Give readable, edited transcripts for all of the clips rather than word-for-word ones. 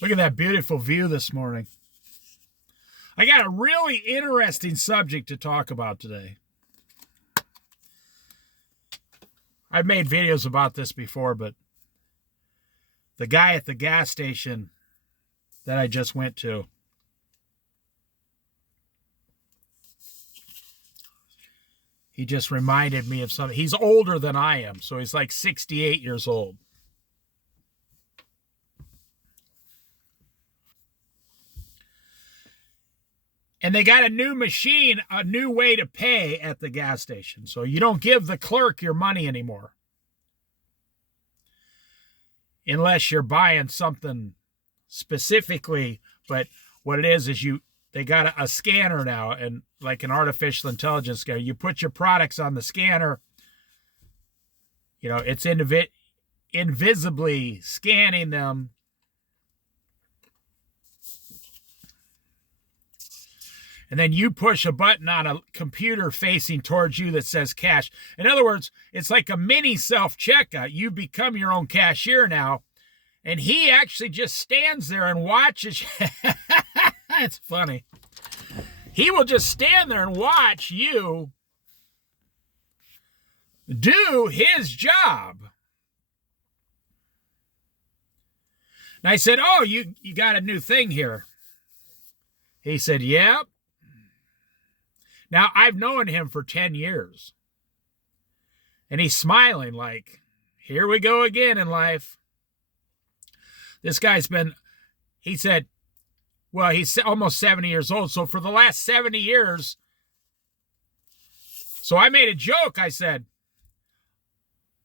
Look at that beautiful view this morning. I got a really interesting subject to talk about today. I've made videos about this before, but the guy at the gas station that I just went to, he just reminded me of something. He's older than I am, so he's like 68 years old. And they got a new machine, a new way to pay at the gas station. So you don't give the clerk your money anymore. Unless you're buying something specifically. But what it is they got a scanner now, and like an artificial intelligence scanner. You put your products on the scanner. You know, it's invisibly scanning them. And then you push a button on a computer facing towards you that says cash. In other words, it's like a mini self-checkout. You become your own cashier now. And he actually just stands there and watches. It's funny. He will just stand there and watch you do his job. And I said, "Oh, you got a new thing here." He said, "Yep." Now, I've known him for 10 years. And he's smiling like, here we go again in life. This guy's he said, well, he's almost 70 years old. So for the last 70 years, so I made a joke. I said,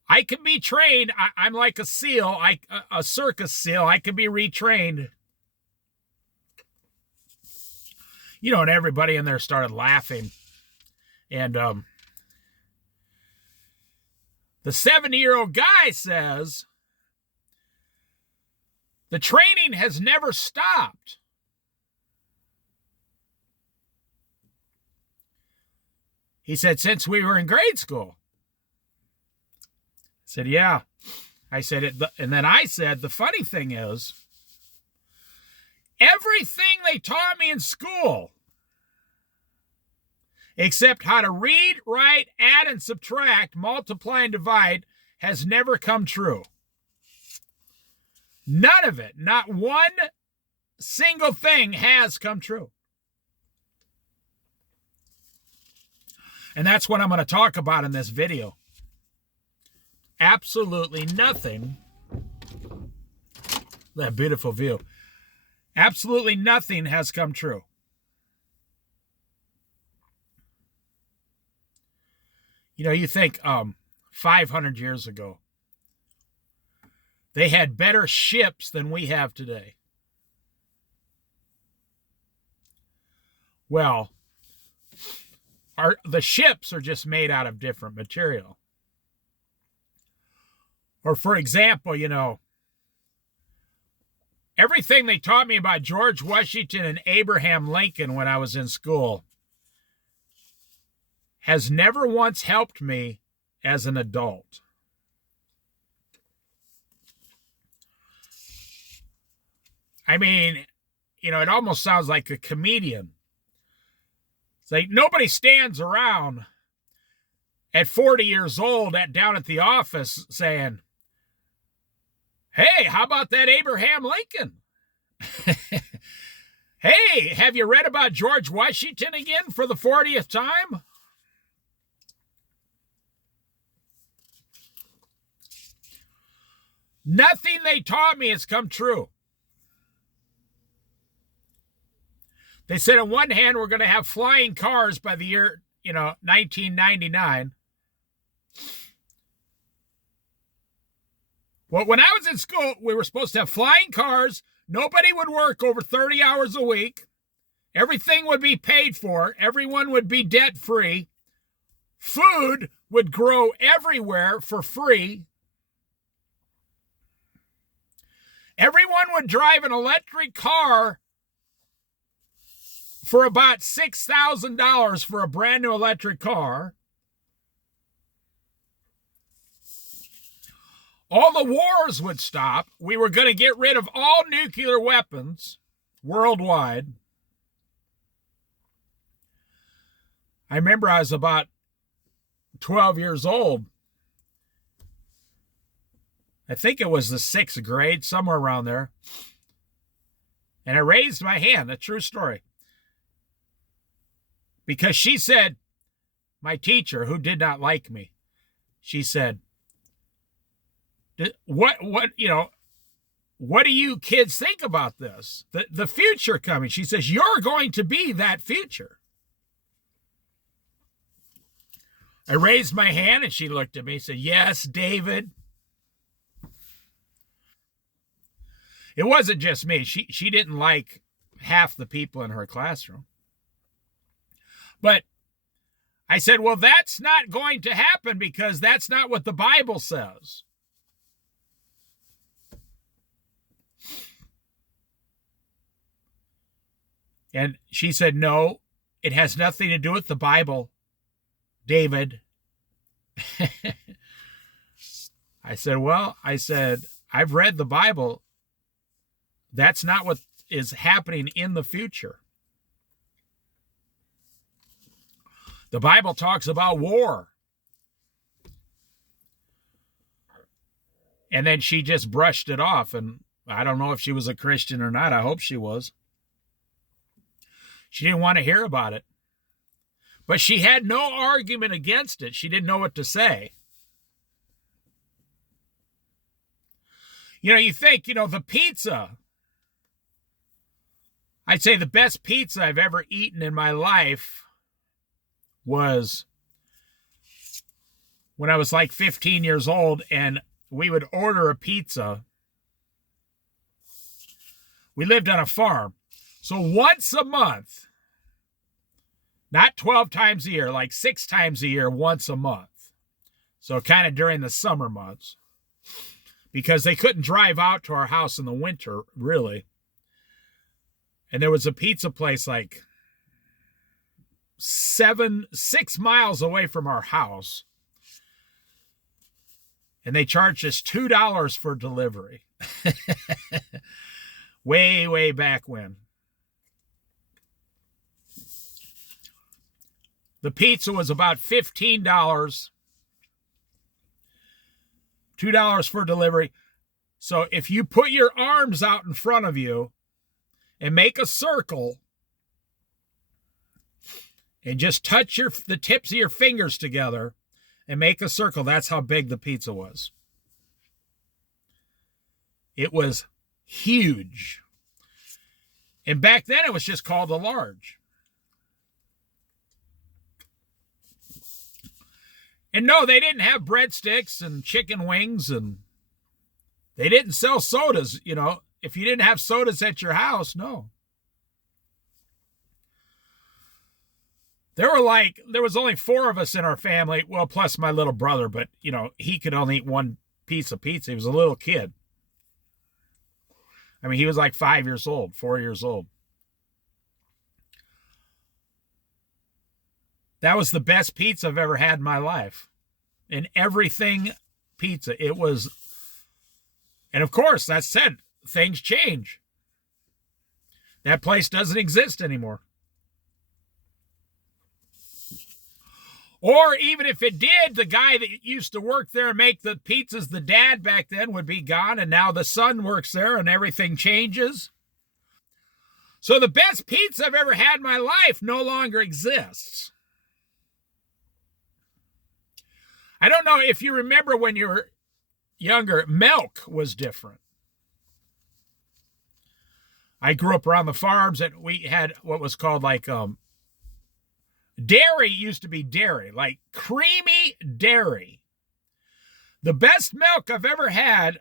I can be trained. I'm like a seal, a circus seal. I can be retrained. You know, and everybody in there started laughing. And the 70-year-old guy says, the training has never stopped. He said, since we were in grade school. I said, yeah. I said it, and then I said, the funny thing is, everything they taught me in school, except how to read, write, add, and subtract, multiply, and divide, has never come true. None of it, not one single thing has come true. And that's what I'm going to talk about in this video. Absolutely nothing. That beautiful view. Absolutely nothing has come true. You know, you think 500 years ago, they had better ships than we have today. Well, the ships are just made out of different material. Or for example, you know, everything they taught me about George Washington and Abraham Lincoln when I was in school has never once helped me as an adult. I mean, you know, it almost sounds like a comedian. It's like nobody stands around at 40 years old down at the office saying, hey, how about that Abraham Lincoln? Hey, have you read about George Washington again for the 40th time? Nothing they taught me has come true. They said on one hand, we're going to have flying cars by the year, 1999. Well, when I was in school, we were supposed to have flying cars. Nobody would work over 30 hours a week. Everything would be paid for. Everyone would be debt-free. Food would grow everywhere for free. Everyone would drive an electric car for about $6,000 for a brand new electric car. All the wars would stop. We were going to get rid of all nuclear weapons worldwide. I remember I was about 12 years old. I think it was the 6th grade, somewhere around there. And I raised my hand, a true story. Because she said, my teacher, who did not like me, she said, what do you kids think about this? The future coming. She says, you're going to be that future. I raised my hand and she looked at me and said, yes, David. It wasn't just me. She didn't like half the people in her classroom. But I said, well, that's not going to happen because that's not what the Bible says. And she said, no, it has nothing to do with the Bible, David. I said, I've read the Bible. That's not what is happening in the future. The Bible talks about war. And then she just brushed it off. And I don't know if she was a Christian or not. I hope she was. She didn't want to hear about it. But she had no argument against it. She didn't know what to say. You think, the pizza. I'd say the best pizza I've ever eaten in my life was when I was like 15 years old and we would order a pizza. We lived on a farm. So once a month, not 12 times a year, like 6 times a year, once a month. So kind of during the summer months. Because they couldn't drive out to our house in the winter, really. And there was a pizza place like 6 miles away from our house. And they charged us $2 for delivery. Way, way back when. The pizza was about $15. $2 for delivery. So if you put your arms out in front of you and make a circle and just touch the tips of your fingers together and make a circle, that's how big the pizza was. It was huge. And back then it was just called a large. And no, they didn't have breadsticks and chicken wings, and they didn't sell sodas, If you didn't have sodas at your house, no. There was only 4 of us in our family, well, plus my little brother, but, he could only eat 1 piece of pizza. He was a little kid. I mean, he was like 5 years old, 4 years old. That was the best pizza I've ever had in my life. And everything pizza. It was, and of course, that said, things change. That place doesn't exist anymore. Or even if it did, the guy that used to work there and make the pizzas, the dad back then, would be gone, and now the son works there and everything changes. So the best pizza I've ever had in my life no longer exists. I don't know if you remember when you were younger, milk was different. I grew up around the farms and we had what was called like dairy used to be dairy, like creamy dairy. The best milk I've ever had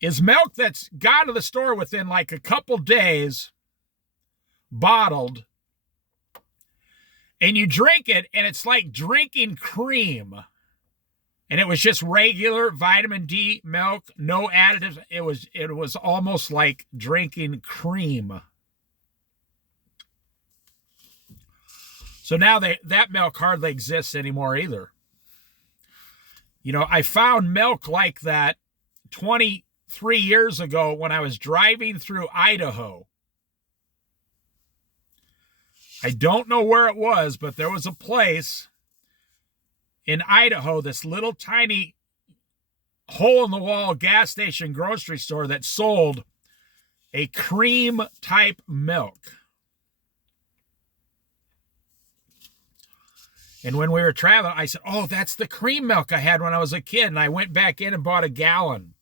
is milk that's gone to the store within like a couple days, bottled, and you drink it, and it's like drinking cream. And it was just regular vitamin D milk, no additives. It was almost like drinking cream. So now that milk hardly exists anymore either. You know, I found milk like that 23 years ago when I was driving through Idaho. I don't know where it was, but there was a place in Idaho, this little tiny hole-in-the-wall gas station grocery store that sold a cream-type milk. And when we were traveling, I said, oh, that's the cream milk I had when I was a kid. And I went back in and bought a gallon.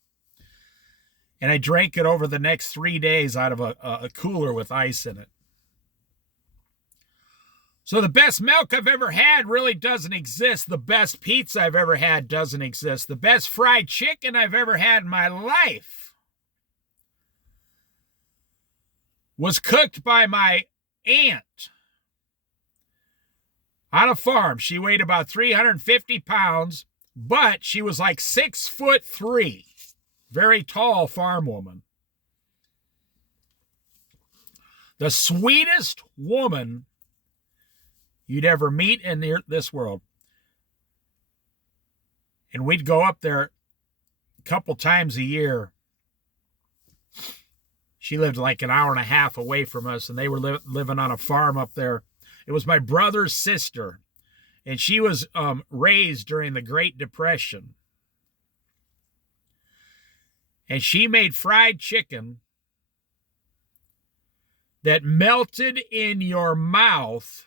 And I drank it over the next 3 days out of a cooler with ice in it. So the best milk I've ever had really doesn't exist. The best pizza I've ever had doesn't exist. The best fried chicken I've ever had in my life was cooked by my aunt on a farm. She weighed about 350 pounds, but she was like 6'3". Very tall farm woman. The sweetest woman you'd ever meet in this world. And we'd go up there a couple times a year. She lived like an hour and a half away from us, and they were living on a farm up there. It was my brother's sister, and she was raised during the Great Depression. And she made fried chicken that melted in your mouth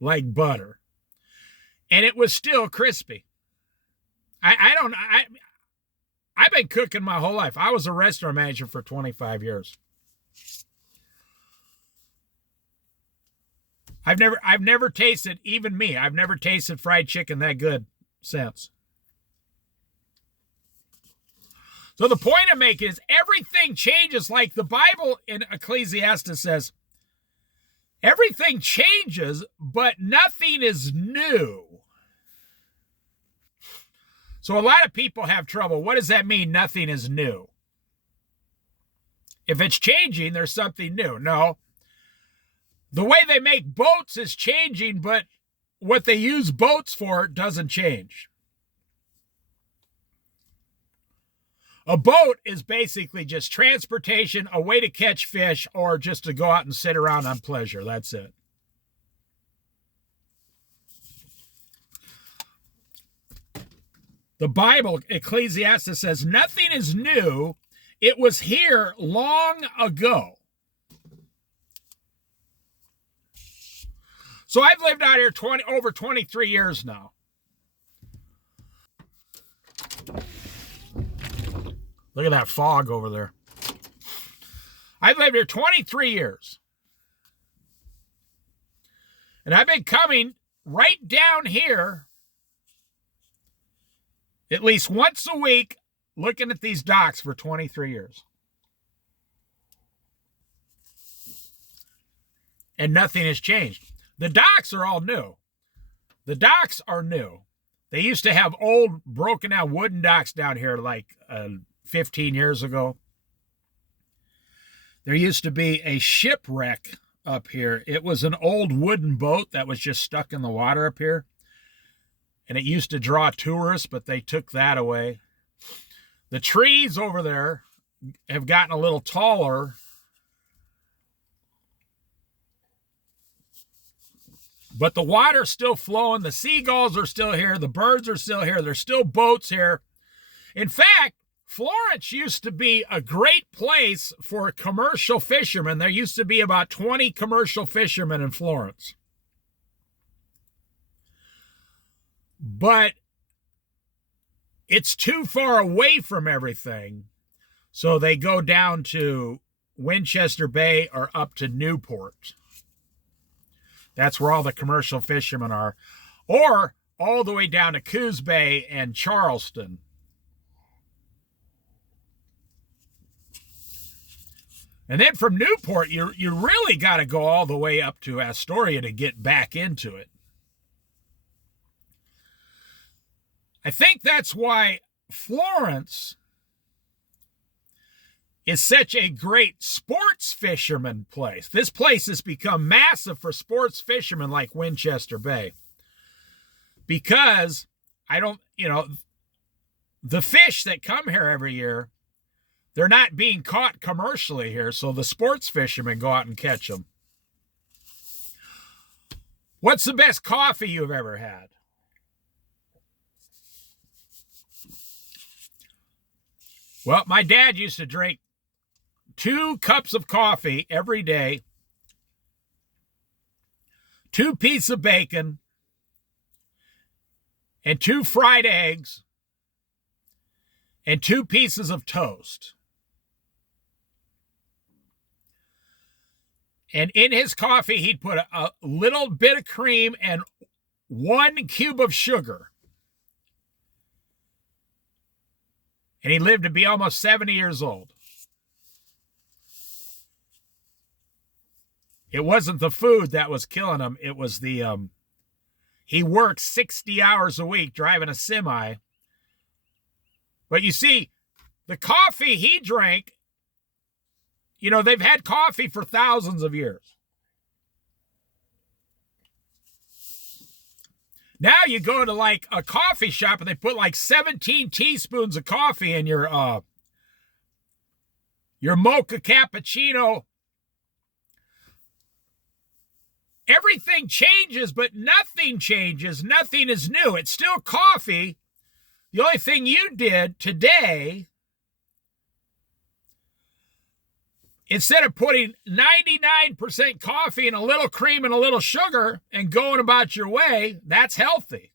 like butter. And it was still crispy. I've been cooking my whole life. I was a restaurant manager for 25 years. I've never tasted, even me, I've never tasted fried chicken that good since. So the point I'm making is everything changes, like the Bible in Ecclesiastes says, everything changes, but nothing is new. So a lot of people have trouble. What does that mean, nothing is new? If it's changing, there's something new. No. The way they make boats is changing, but what they use boats for doesn't change. A boat is basically just transportation, a way to catch fish, or just to go out and sit around on pleasure. That's it. The Bible, Ecclesiastes, says nothing is new. It was here long ago. So I've lived out here over 23 years now. Look at that fog over there. I've lived here 23 years. And I've been coming right down here at least once a week looking at these docks for 23 years. And nothing has changed. The docks are all new. The docks are new. They used to have old broken down wooden docks down here like 15 years ago. There used to be a shipwreck up here. It was an old wooden boat that was just stuck in the water up here. And it used to draw tourists, but they took that away. The trees over there have gotten a little taller. But the water's still flowing. The seagulls are still here. The birds are still here. There's still boats here. In fact, Florence used to be a great place for commercial fishermen. There used to be about 20 commercial fishermen in Florence. But it's too far away from everything, so they go down to Winchester Bay or up to Newport. That's where all the commercial fishermen are. Or all the way down to Coos Bay and Charleston. And then from Newport, you really got to go all the way up to Astoria to get back into it. I think that's why Florence is such a great sports fisherman place. This place has become massive for sports fishermen like Winchester Bay. Because I don't, the fish that come here every year, they're not being caught commercially here, so the sports fishermen go out and catch them. What's the best coffee you've ever had? Well, my dad used to drink 2 cups of coffee every day, 2 pieces of bacon, and 2 fried eggs, and 2 pieces of toast. And in his coffee, he'd put a little bit of cream and 1 cube of sugar. And he lived to be almost 70 years old. It wasn't the food that was killing him. It was he worked 60 hours a week driving a semi. But you see, the coffee he drank, they've had coffee for thousands of years. Now you go to like a coffee shop and they put like 17 teaspoons of coffee in your mocha cappuccino. Everything changes, but nothing changes. Nothing is new. It's still coffee. The only thing you did today, instead of putting 99% coffee and a little cream and a little sugar and going about your way, that's healthy.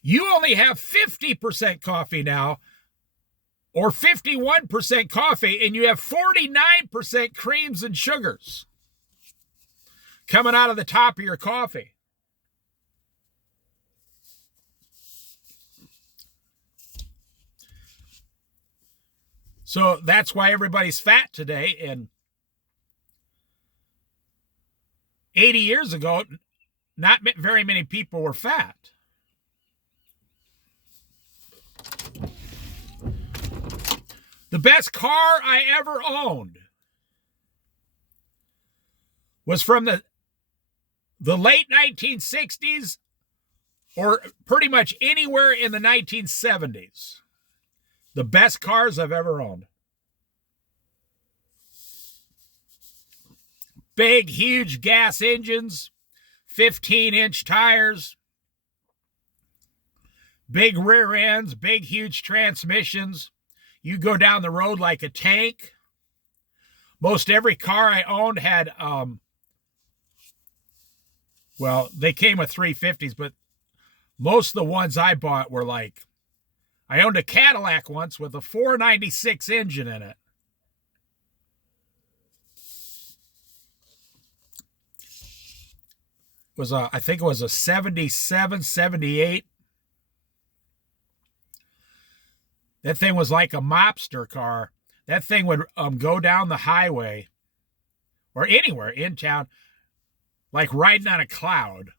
You only have 50% coffee now, or 51% coffee, and you have 49% creams and sugars coming out of the top of your coffee. So that's why everybody's fat today. And 80 years ago, not very many people were fat. The best car I ever owned was from the late 1960s or pretty much anywhere in the 1970s. The best cars I've ever owned. Big, huge gas engines, 15-inch tires, big rear ends, big, huge transmissions. You go down the road like a tank. Most every car I owned had, they came with 350s, but most of the ones I bought were like, I owned a Cadillac once with a 496 engine in it. I think it was a 77, 78. That thing was like a mobster car. That thing would go down the highway or anywhere in town like riding on a cloud.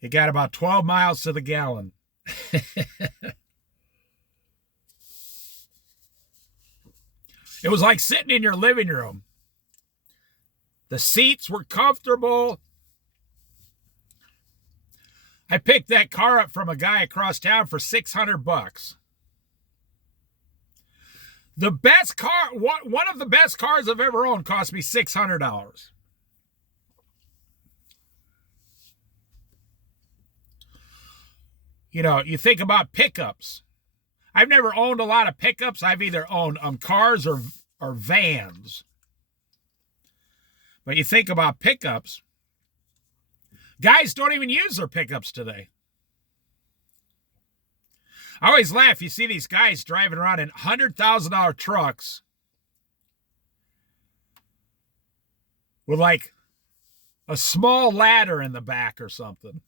It got about 12 miles to the gallon. It was like sitting in your living room. The seats were comfortable. I picked that car up from a guy across town for $600. The best car, one of the best cars I've ever owned, cost me $600. You think about pickups. I've never owned a lot of pickups. I've either owned cars or vans. But you think about pickups. Guys don't even use their pickups today. I always laugh. You see these guys driving around in $100,000 trucks with like a small ladder in the back or something.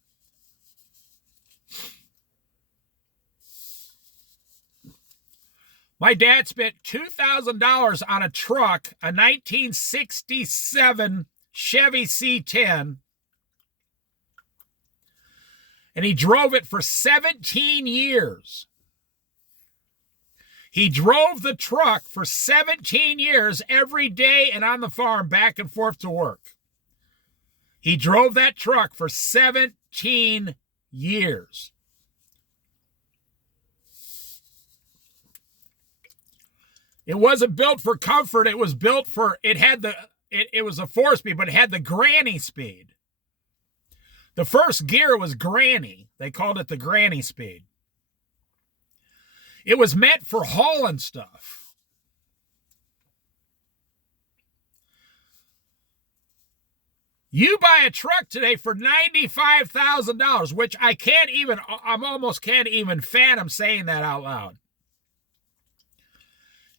My dad spent $2,000 on a truck, a 1967 Chevy C10, and he drove it for 17 years. He drove the truck for 17 years every day and on the farm back and forth to work. He drove that truck for 17 years. It wasn't built for comfort. It was built for, it was a 4-speed, but it had the granny speed. The first gear was granny. They called it the granny speed. It was meant for hauling stuff. You buy a truck today for $95,000, which I almost can't even fathom saying that out loud.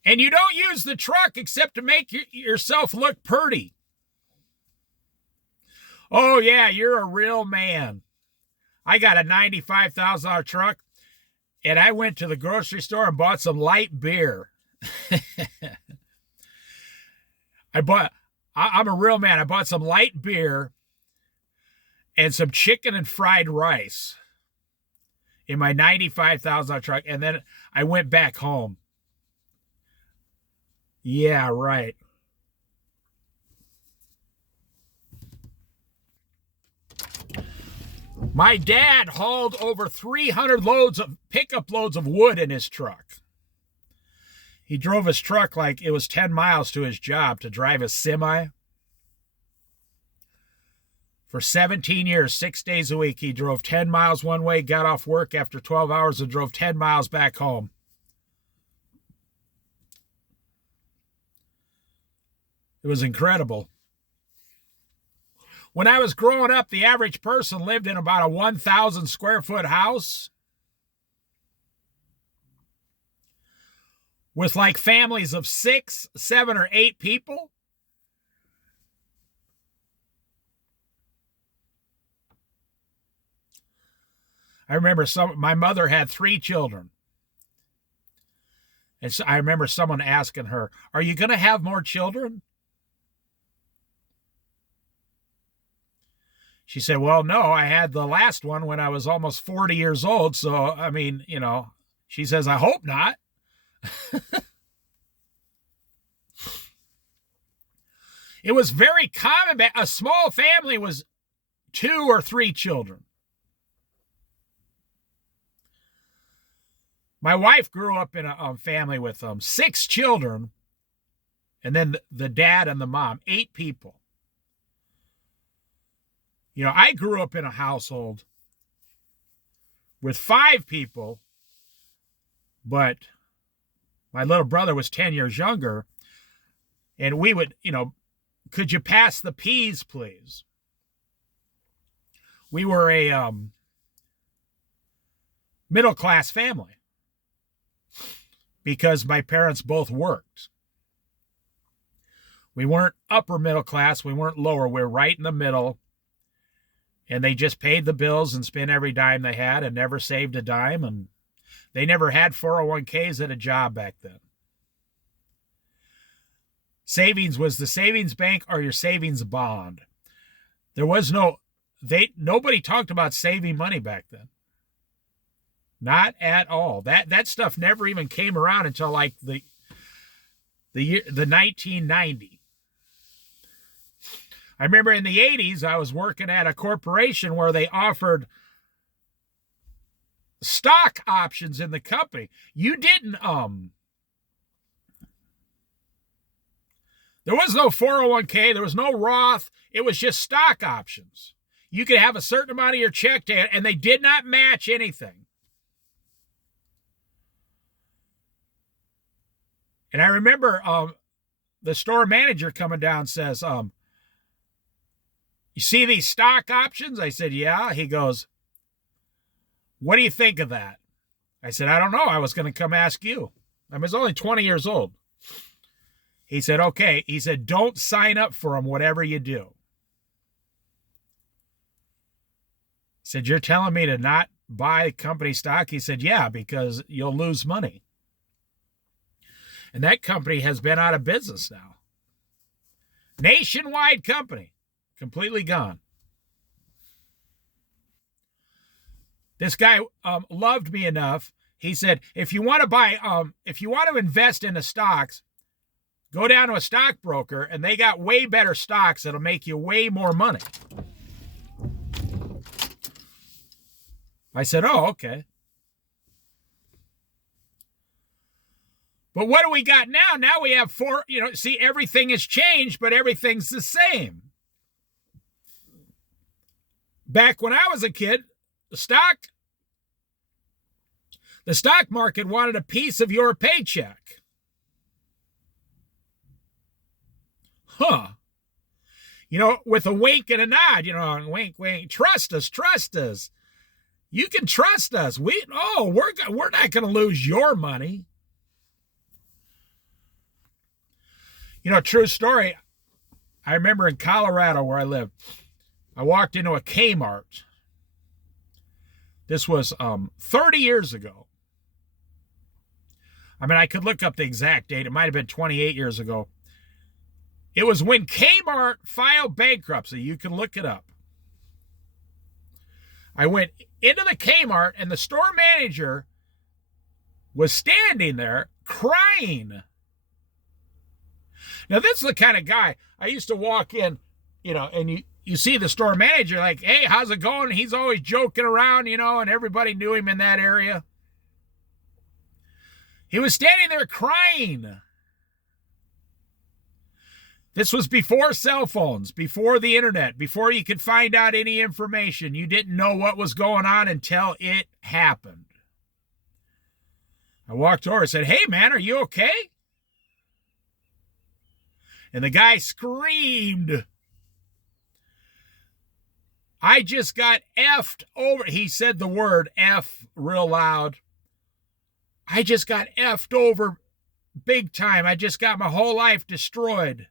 And you don't use the truck except to make yourself look pretty. Oh, yeah, you're a real man. I got a $95,000 truck, and I went to the grocery store and bought some light beer. I'm a real man. I bought some light beer and some chicken and fried rice in my $95,000 truck, and then I went back home. Yeah, right. My dad hauled over 300 pickup loads of wood in his truck. He drove his truck like it was 10 miles to his job to drive a semi. For 17 years, 6 days a week, he drove 10 miles one way, got off work after 12 hours and drove 10 miles back home. It was incredible. When I was growing up, the average person lived in about a 1,000 square foot house with like families of 6, 7, or 8 people. I remember my mother had 3 children. And so I remember someone asking her, "Are you going to have more children?" She said, "Well, no, I had the last one when I was almost 40 years old. So, I mean, she says, I hope not." It was very common. A small family was 2 or 3 children. My wife grew up in a family with 6 children, and then the dad and the mom, 8 people. I grew up in a household with 5 people, but my little brother was 10 years younger, and we would, "Could you pass the peas, please?" We were a middle-class family because my parents both worked. We weren't upper middle class. We weren't lower. We were right in the middle. And they just paid the bills and spent every dime they had and never saved a dime. And they never had 401ks at a job back then. Savings was the savings bank or your savings bond. There was nobody talked about saving money back then. Not at all. That stuff never even came around until like the 1990. I remember in the 80s, I was working at a corporation where they offered stock options in the company. You didn't, there was no 401k, there was no Roth, it was just stock options. You could have a certain amount of your check, and they did not match anything. And I remember the store manager coming down and says, "You see these stock options?" I said, "Yeah." He goes, "What do you think of that?" I said, "I don't know. I was going to come ask you." I was only 20 years old. He said, "Okay." He said, "Don't sign up for them, whatever you do." He said, "You're telling me to not buy company stock?" He said, "Yeah, because you'll lose money." And that company has been out of business now. Nationwide company. Completely gone. This guy loved me enough. He said, if you want to invest in the stocks, go down to a stockbroker, and they got way better stocks that'll make you way more money. I said, oh, okay. But what do we got now? Now we have four, see, everything has changed, but everything's the same. Back when I was a kid, the stock market wanted a piece of your paycheck. Huh. With a wink and a nod, wink, wink, trust us. You can trust us. We're not going to lose your money. True story. I remember in Colorado where I lived, I walked into a Kmart. This was 30 years ago. I mean, I could look up the exact date. It might have been 28 years ago. It was when Kmart filed bankruptcy. You can look it up. I went into the Kmart and the store manager was standing there crying. Now, this is the kind of guy I used to walk in, and you see the store manager like, hey, how's it going? He's always joking around, and everybody knew him in that area. He was standing there crying. This was before cell phones, before the internet, before you could find out any information. You didn't know what was going on until it happened. I walked over and said, hey, man, are you okay? And the guy screamed. I just got effed over. He said the word F real loud. I just got effed over big time. I just got my whole life destroyed.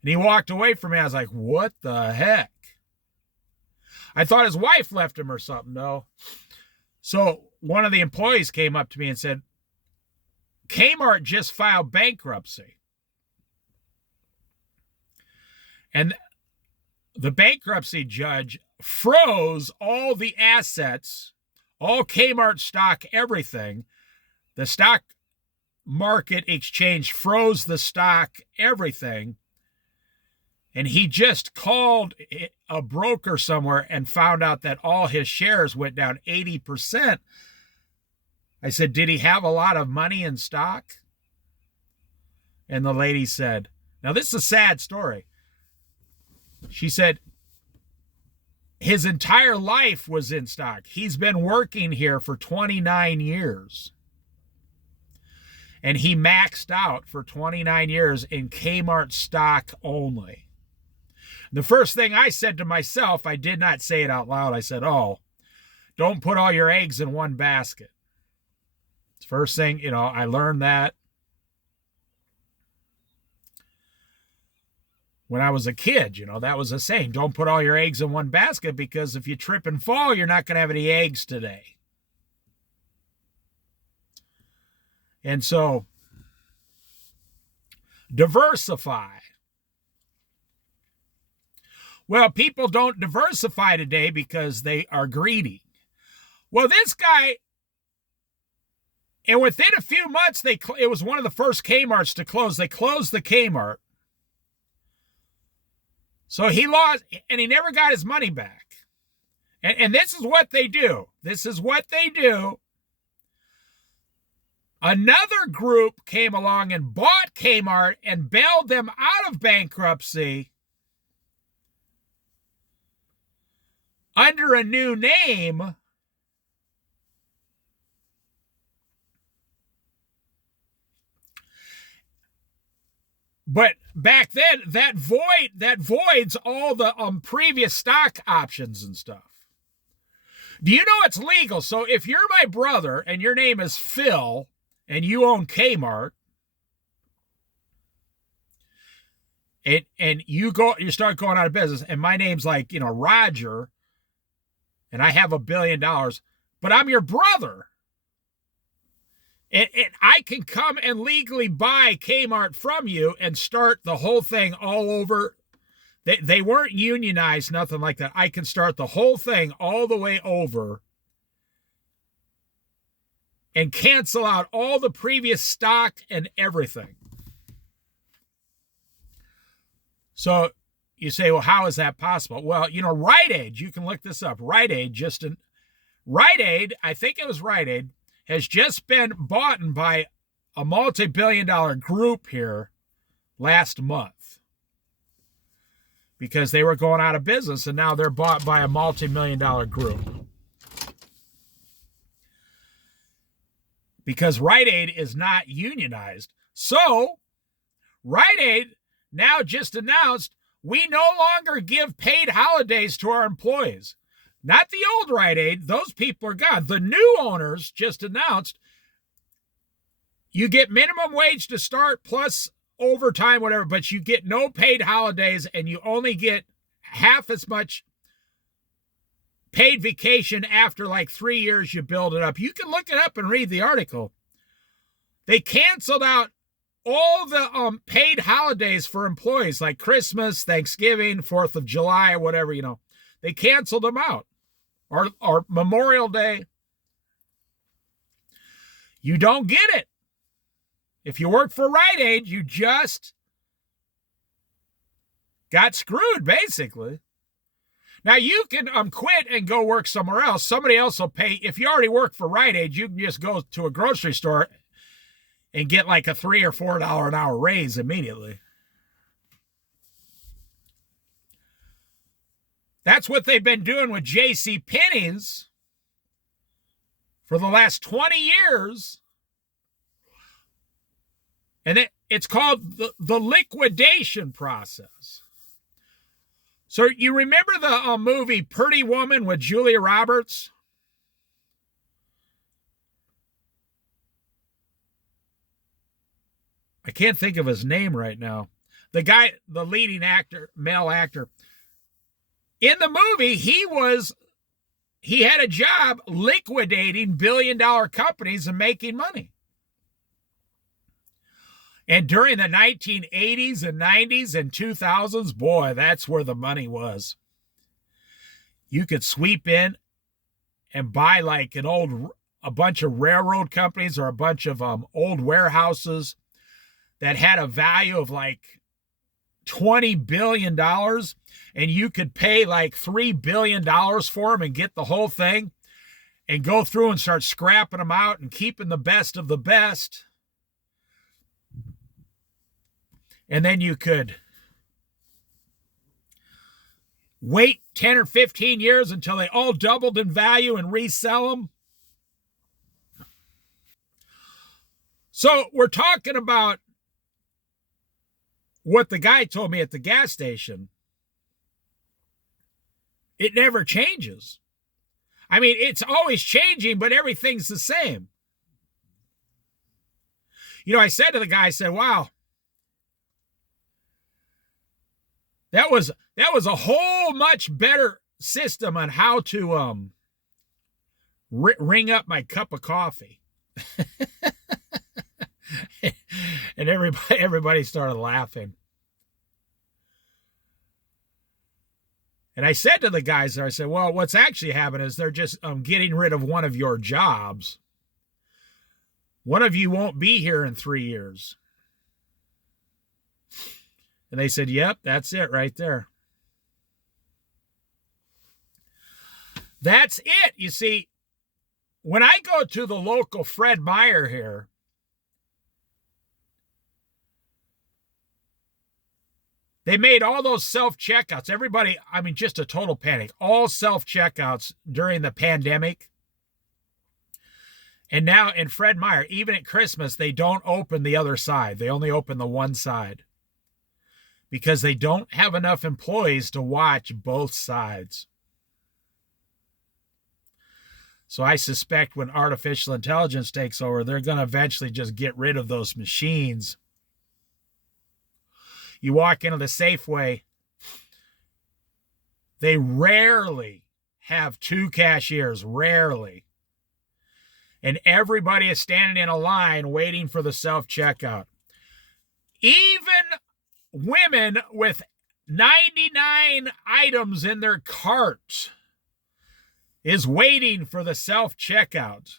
And he walked away from me. I was like, what the heck? I thought his wife left him or something, though. So one of the employees came up to me and said, Kmart just filed bankruptcy. And the bankruptcy judge froze all the assets, all Kmart stock, everything. The stock market exchange froze the stock, everything. And he just called a broker somewhere and found out that all his shares went down 80%. I said, did he have a lot of money in stock? And the lady said, now this is a sad story. She said, his entire life was in stock. He's been working here for 29 years. And he maxed out for 29 years in Kmart stock only. The first thing I said to myself, I did not say it out loud. I said, oh, don't put all your eggs in one basket. First thing, I learned that when I was a kid. That was a saying. Don't put all your eggs in one basket, because if you trip and fall, you're not going to have any eggs today. And so, diversify. Well, people don't diversify today because they are greedy. Well, this guy, and within a few months, it was one of the first Kmarts to close. They closed the Kmart. So he lost, and he never got his money back. And this is what they do. This is what they do. Another group came along and bought Kmart and bailed them out of bankruptcy under a new name. But back then, that voids all the previous stock options and stuff. Do you know it's legal? So if you're my brother and your name is Phil and you own Kmart, and you start going out of business, and my name's like, Roger, and I have $1 billion, but I'm your brother. And I can come and legally buy Kmart from you and start the whole thing all over. They weren't unionized, nothing like that. I can start the whole thing all the way over and cancel out all the previous stock and everything. So you say, well, how is that possible? Well, Rite Aid, you can look this up. Rite Aid Rite Aid, I think it was Rite Aid, has just been bought by a multi-billion-dollar group here last month because they were going out of business, and now they're bought by a multi-million-dollar group. Because Rite Aid is not unionized. So, Rite Aid now just announced we no longer give paid holidays to our employees. Not the old Rite Aid. Those people are gone. The new owners just announced you get minimum wage to start plus overtime, whatever, but you get no paid holidays and you only get half as much paid vacation after like 3 years you build it up. You can look it up and read the article. They canceled out all the paid holidays for employees like Christmas, Thanksgiving, 4th of July, whatever, They canceled them out. Or Memorial Day. You don't get it. If you work for Rite Aid, you just got screwed, basically. Now, you can quit and go work somewhere else. Somebody else will pay. If you already work for Rite Aid, you can just go to a grocery store and get like a $3 or $4 an hour raise immediately. That's what they've been doing with J.C. Penney's for the last 20 years. And it's called the liquidation process. So you remember the movie Pretty Woman with Julia Roberts? I can't think of his name right now. The guy, the leading actor, male actor. In the movie, he had a job liquidating billion-dollar companies and making money. And during the 1980s and 90s and 2000s, boy, that's where the money was. You could sweep in and buy like a bunch of railroad companies or a bunch of old warehouses that had a value of like $20 billion, and you could pay like $3 billion for them and get the whole thing and go through and start scrapping them out and keeping the best of the best. And then you could wait 10 or 15 years until they all doubled in value and resell them. So we're talking about what the guy told me at the gas station. It never changes. I mean, it's always changing, but everything's the same. I said to the guy, I said, wow, that was a whole much better system on how to ring up my cup of coffee. And everybody started laughing. And I said to the guys there, I said, well, what's actually happening is they're just getting rid of one of your jobs. One of you won't be here in 3 years. And they said, yep, that's it right there. That's it. You see, when I go to the local Fred Meyer here, they made all those self-checkouts. Everybody, I mean, just a total panic. All self-checkouts during the pandemic. And now in Fred Meyer, even at Christmas, they don't open the other side. They only open the one side. Because they don't have enough employees to watch both sides. So I suspect when artificial intelligence takes over, they're going to eventually just get rid of those machines. You walk into the Safeway, they rarely have two cashiers, rarely. And everybody is standing in a line waiting for the self-checkout. Even women with 99 items in their cart is waiting for the self-checkout.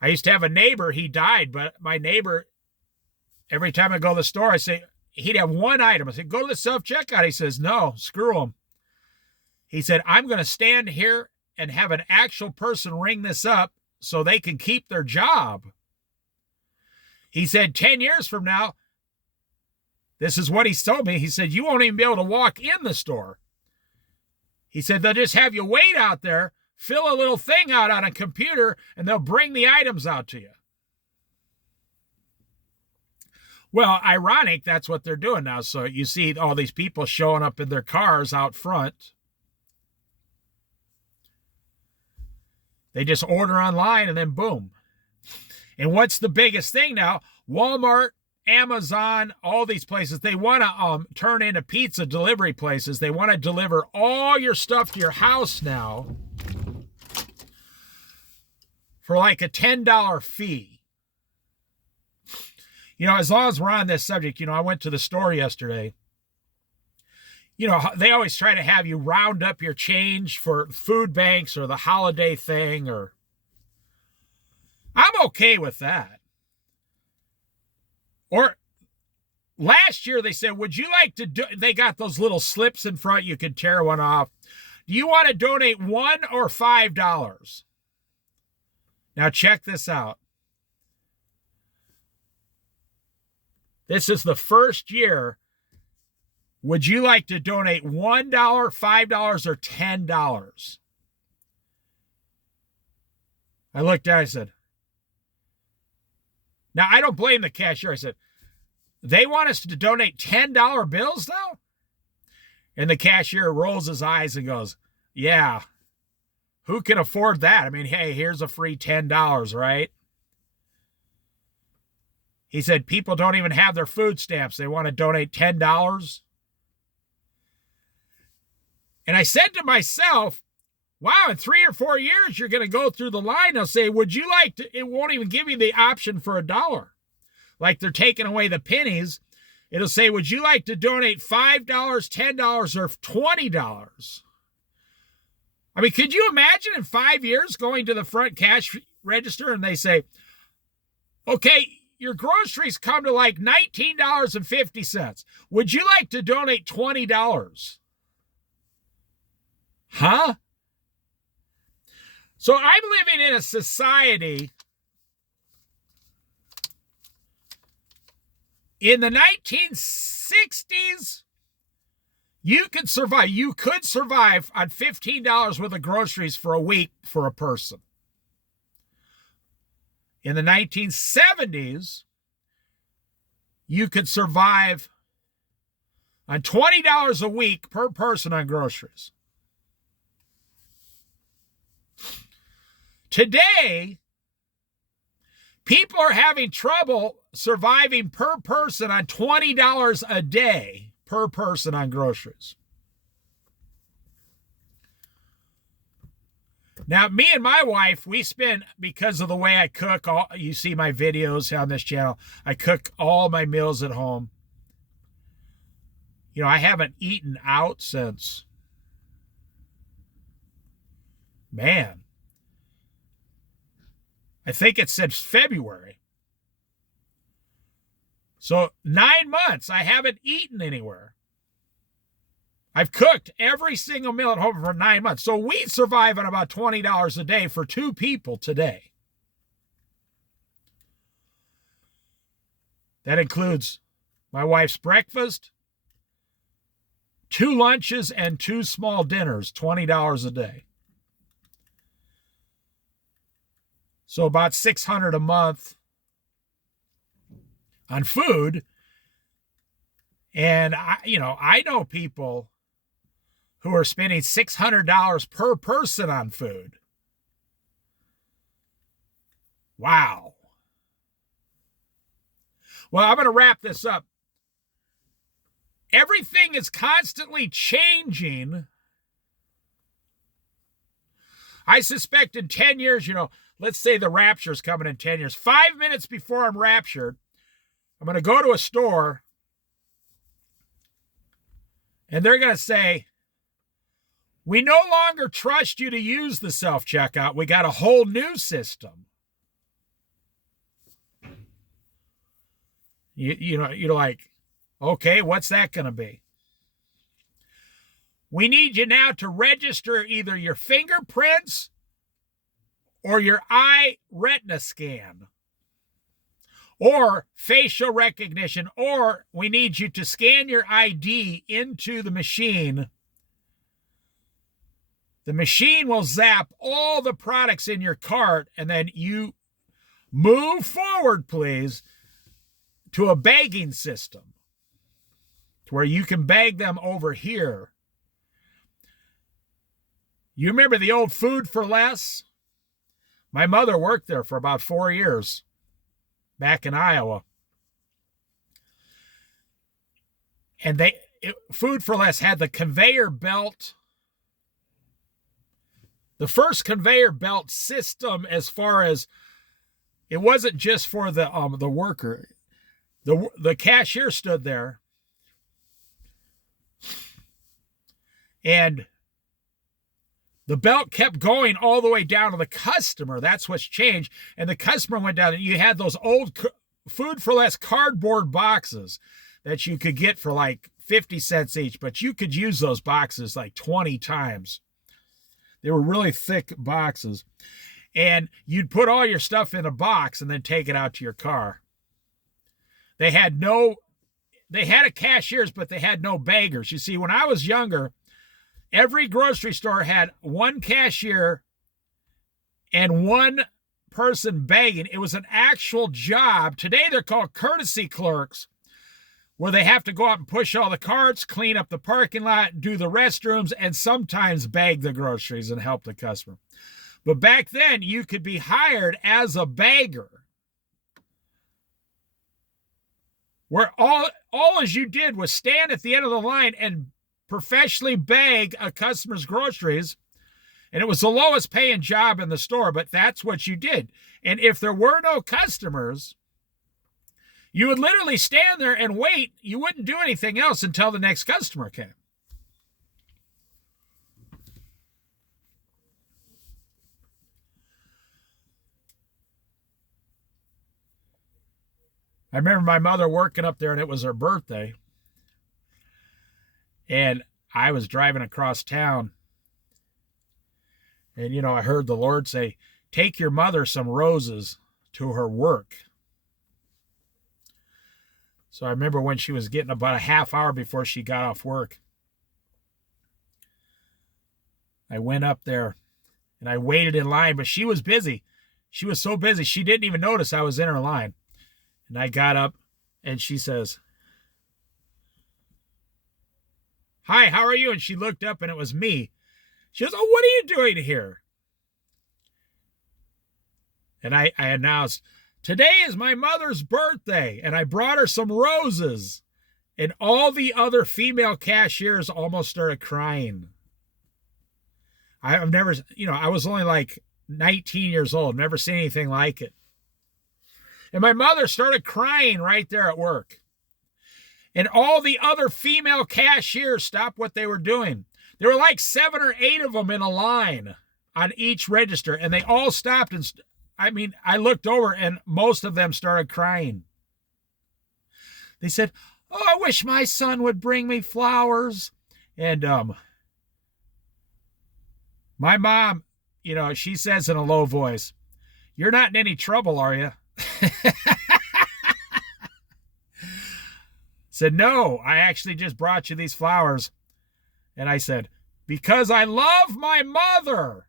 I used to have a neighbor, he died, but my neighbor, every time I go to the store, I say, he'd have one item. I said, go to the self-checkout. He says, no, screw them. He said, I'm going to stand here and have an actual person ring this up so they can keep their job. He said, 10 years from now, this is what he told me. He said, you won't even be able to walk in the store. He said, they'll just have you wait out there, fill a little thing out on a computer, and they'll bring the items out to you. Well, ironic, that's what they're doing now. So you see all these people showing up in their cars out front. They just order online and then boom. And what's the biggest thing now? Walmart, Amazon, all these places, they want to turn into pizza delivery places. They want to deliver all your stuff to your house now for like a $10 fee. You know, as long as we're on this subject, you know, I went to the store yesterday. You know, they always try to have you round up your change for food banks or the holiday thing, or I'm okay with that. Or last year they said, would you like to do, they got those little slips in front, you could tear one off. Do you want to donate $1 or $5? Now check this out. This is the first year. Would you like to donate $1, $5, or $10? I looked at it, I said, now I don't blame the cashier. I said, they want us to donate $10 bills now? And the cashier rolls his eyes and goes, yeah, who can afford that? I mean, hey, here's a free $10, right? He said, people don't even have their food stamps. They want to donate $10. And I said to myself, wow, in 3 or 4 years, you're going to go through the line. They'll say, would you like to, it won't even give you the option for $1. Like they're taking away the pennies. It'll say, would you like to donate $5, $10, or $20? I mean, could you imagine in 5 years going to the front cash register and they say, okay, your groceries come to like $19.50. Would you like to donate $20? Huh? So I'm living in a society in the 1960s. You could survive on $15 worth of groceries for a week for a person. In the 1970s, you could survive on $20 a week per person on groceries. Today, people are having trouble surviving per person on $20 a day per person on groceries. Now, me and my wife, we spend, because of the way I cook, you see my videos on this channel, I cook all my meals at home. You know, I haven't eaten out since, man, I think it's since February. So 9 months, I haven't eaten anywhere. I've cooked every single meal at home for 9 months. So we survive on about $20 a day for 2 people today. That includes my wife's breakfast, 2 lunches, and 2 small dinners, $20 a day. So about $600 a month on food. And I know people who are spending $600 per person on food. Wow. Well, I'm going to wrap this up. Everything is constantly changing. I suspect in 10 years, let's say the rapture's coming in 10 years. 5 minutes before I'm raptured, I'm going to go to a store and they're going to say, we no longer trust you to use the self-checkout. We got a whole new system. You're like, okay, what's that going to be? We need you now to register either your fingerprints or your eye retina scan or facial recognition, or we need you to scan your ID into the machine. The machine will zap all the products in your cart, and then you move forward, please, to a bagging system to where you can bag them over here. You remember the old Food for Less? My mother worked there for about 4 years back in Iowa. And Food for Less had the conveyor belt, the first conveyor belt system, as far as it wasn't just for the worker. The cashier stood there, and the belt kept going all the way down to the customer. That's what's changed. And the customer went down, and you had those old Food for Less cardboard boxes that you could get for like 50 cents each, but you could use those boxes like 20 times. They were really thick boxes. And you'd put all your stuff in a box and then take it out to your car. They had a cashiers, but they had no baggers. You see, when I was younger, every grocery store had one cashier and one person bagging. It was an actual job. Today they're called courtesy clerks, where they have to go out and push all the carts, clean up the parking lot, do the restrooms, and sometimes bag the groceries and help the customer. But back then, you could be hired as a bagger, where all as you did was stand at the end of the line and professionally bag a customer's groceries. And it was the lowest paying job in the store, but that's what you did. And if there were no customers, you would literally stand there and wait. You wouldn't do anything else until the next customer came. I remember my mother working up there, and it was her birthday. And I was driving across town. And, I heard the Lord say, take your mother some roses to her work. So I remember when she was getting about a half hour before she got off work, I went up there and I waited in line, but she was busy. She was so busy, she didn't even notice I was in her line. And I got up and she says, hi, how are you? And she looked up and it was me. She goes, oh, what are you doing here? And I announced, today is my mother's birthday. And I brought her some roses. And all the other female cashiers almost started crying. I've never, I was only like 19 years old, never seen anything like it. And my mother started crying right there at work. And all the other female cashiers stopped what they were doing. There were like 7 or 8 of them in a line on each register. And they all stopped. And I looked over and most of them started crying. They said, oh, I wish my son would bring me flowers. And my mom, she says in a low voice, you're not in any trouble, are you? Said, no, I actually just brought you these flowers. And I said, because I love my mother.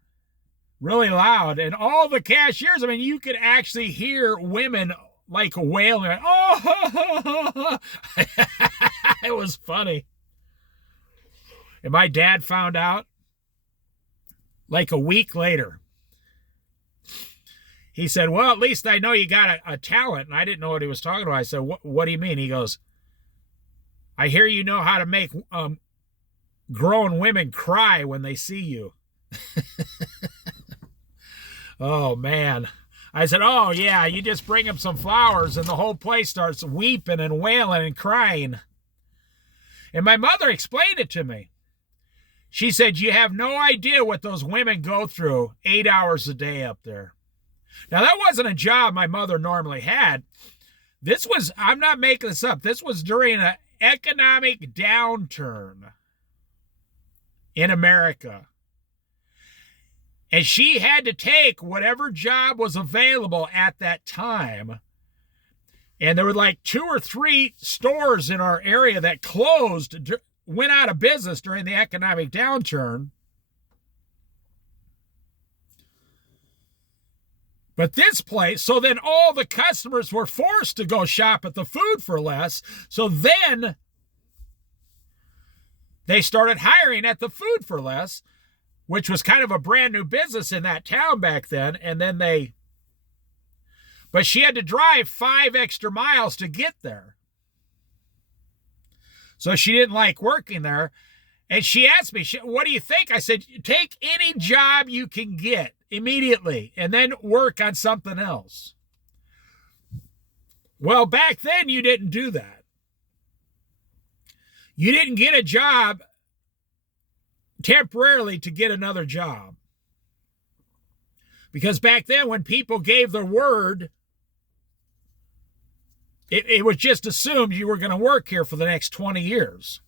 Really loud. And all the cashiers, you could actually hear women like wailing. Oh, it was funny. And my dad found out like a week later. He said, well, at least I know you got a talent. And I didn't know what he was talking about. I said, what do you mean? He goes, I hear you know how to make grown women cry when they see you. Oh, man. I said, oh, yeah, you just bring them some flowers and the whole place starts weeping and wailing and crying. And my mother explained it to me. She said, you have no idea what those women go through 8 hours a day up there. Now, that wasn't a job my mother normally had. This was, I'm not making this up, this was during an economic downturn. in America. And she had to take whatever job was available at that time. And there were like 2 or 3 stores in our area that closed, went out of business during the economic downturn. But this place, so then all the customers were forced to go shop at the Food for Less. So then they started hiring at the Food for Less, which was kind of a brand new business in that town back then. And then but she had to drive 5 extra miles to get there. So she didn't like working there. And she asked me, what do you think? I said, take any job you can get immediately and then work on something else. Well, back then you didn't do that. You didn't get a job temporarily to get another job. Because back then when people gave their word, it was just assumed you were going to work here for the next 20 years.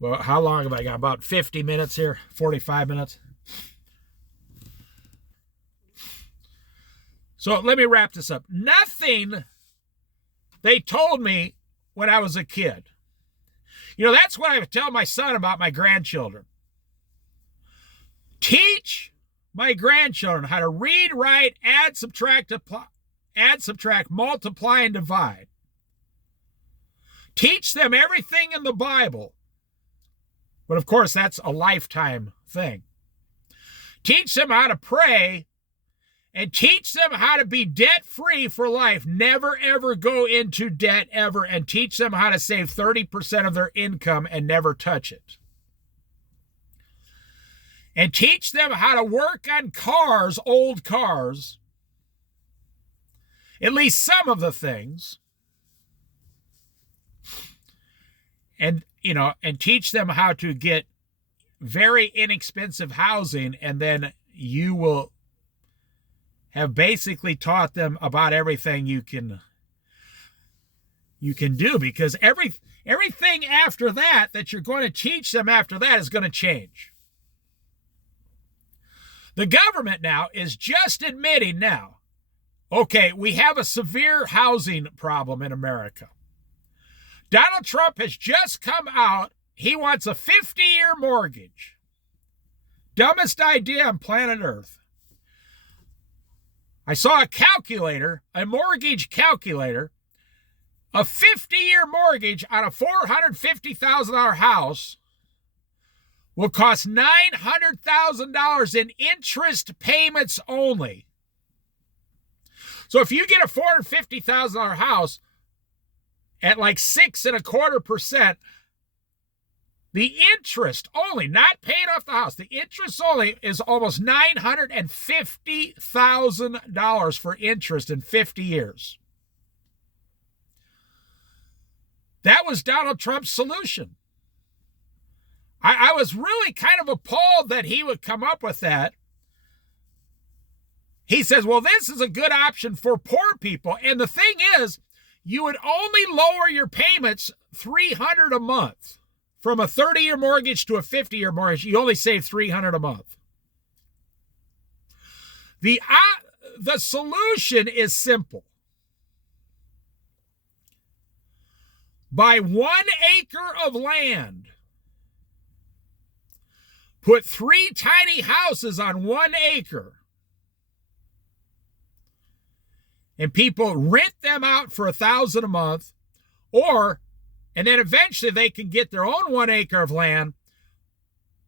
Well, how long have I got? About 50 minutes here, 45 minutes. So let me wrap this up. Nothing they told me when I was a kid. You know, that's what I would tell my son about my grandchildren. Teach my grandchildren how to read, write, add, subtract, multiply, and divide. Teach them everything in the Bible. But of course, that's a lifetime thing. Teach them how to pray and teach them how to be debt-free for life. Never, ever go into debt ever, and teach them how to save 30% of their income and never touch it. And teach them how to work on cars, old cars, at least some of the things. And teach them how to get very inexpensive housing, and then you will have basically taught them about everything you can do, because everything after that you're going to teach them after that is going to change. The government now is just admitting now, okay, we have a severe housing problem in America. Donald Trump has just come out. He wants a 50-year mortgage. Dumbest idea on planet Earth. I saw a calculator, a mortgage calculator. A 50-year mortgage on a $450,000 house will cost $900,000 in interest payments only. So if you get a $450,000 house at like 6.25%, the interest only, not paying off the house, the interest only is almost $950,000 for interest in 50 years. That was Donald Trump's solution. I was really kind of appalled that he would come up with that. He says, well, this is a good option for poor people. And the thing is, you would only lower your payments $300 a month. From a 30-year mortgage to a 50-year mortgage, you only save $300 a month. The solution is simple. Buy 1 acre of land. Put 3 tiny houses on 1 acre. And people rent them out for $1,000 a month, and then eventually they can get their own 1 acre of land,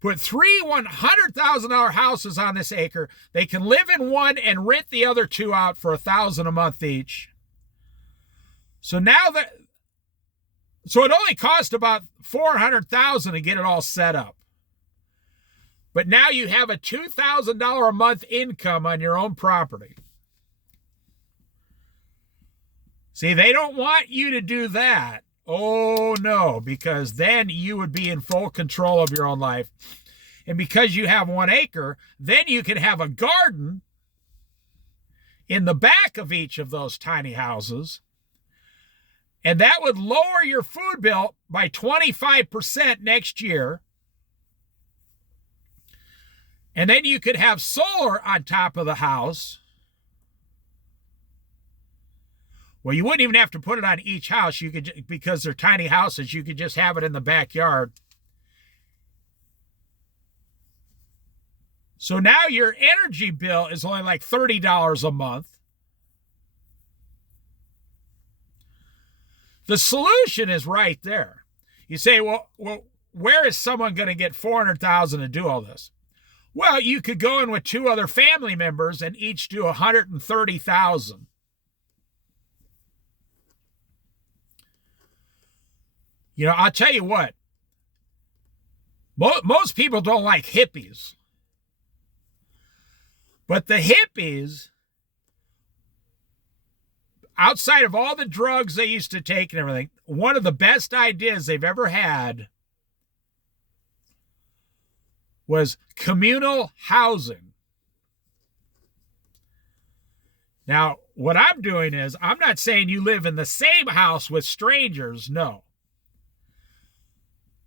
put 3 $100,000 houses on this acre. They can live in one and rent the other 2 out for $1,000 a month each. So it only cost about $400,000 to get it all set up. But now you have a $2,000 a month income on your own property. See, they don't want you to do that. Oh, no, because then you would be in full control of your own life. And because you have 1 acre, then you can have a garden in the back of each of those tiny houses. And that would lower your food bill by 25% next year. And then you could have solar on top of the house. Well, you wouldn't even have to put it on each house. You could, because they're tiny houses, you could just have it in the backyard. So now your energy bill is only like $30 a month. The solution is right there. You say, well, where is someone going to get $400,000 to do all this? Well, you could go in with 2 other family members and each do $130,000. You know, I'll tell you what. Most people don't like hippies. But the hippies, outside of all the drugs they used to take and everything, one of the best ideas they've ever had was communal housing. Now, what I'm doing is, I'm not saying you live in the same house with strangers, no.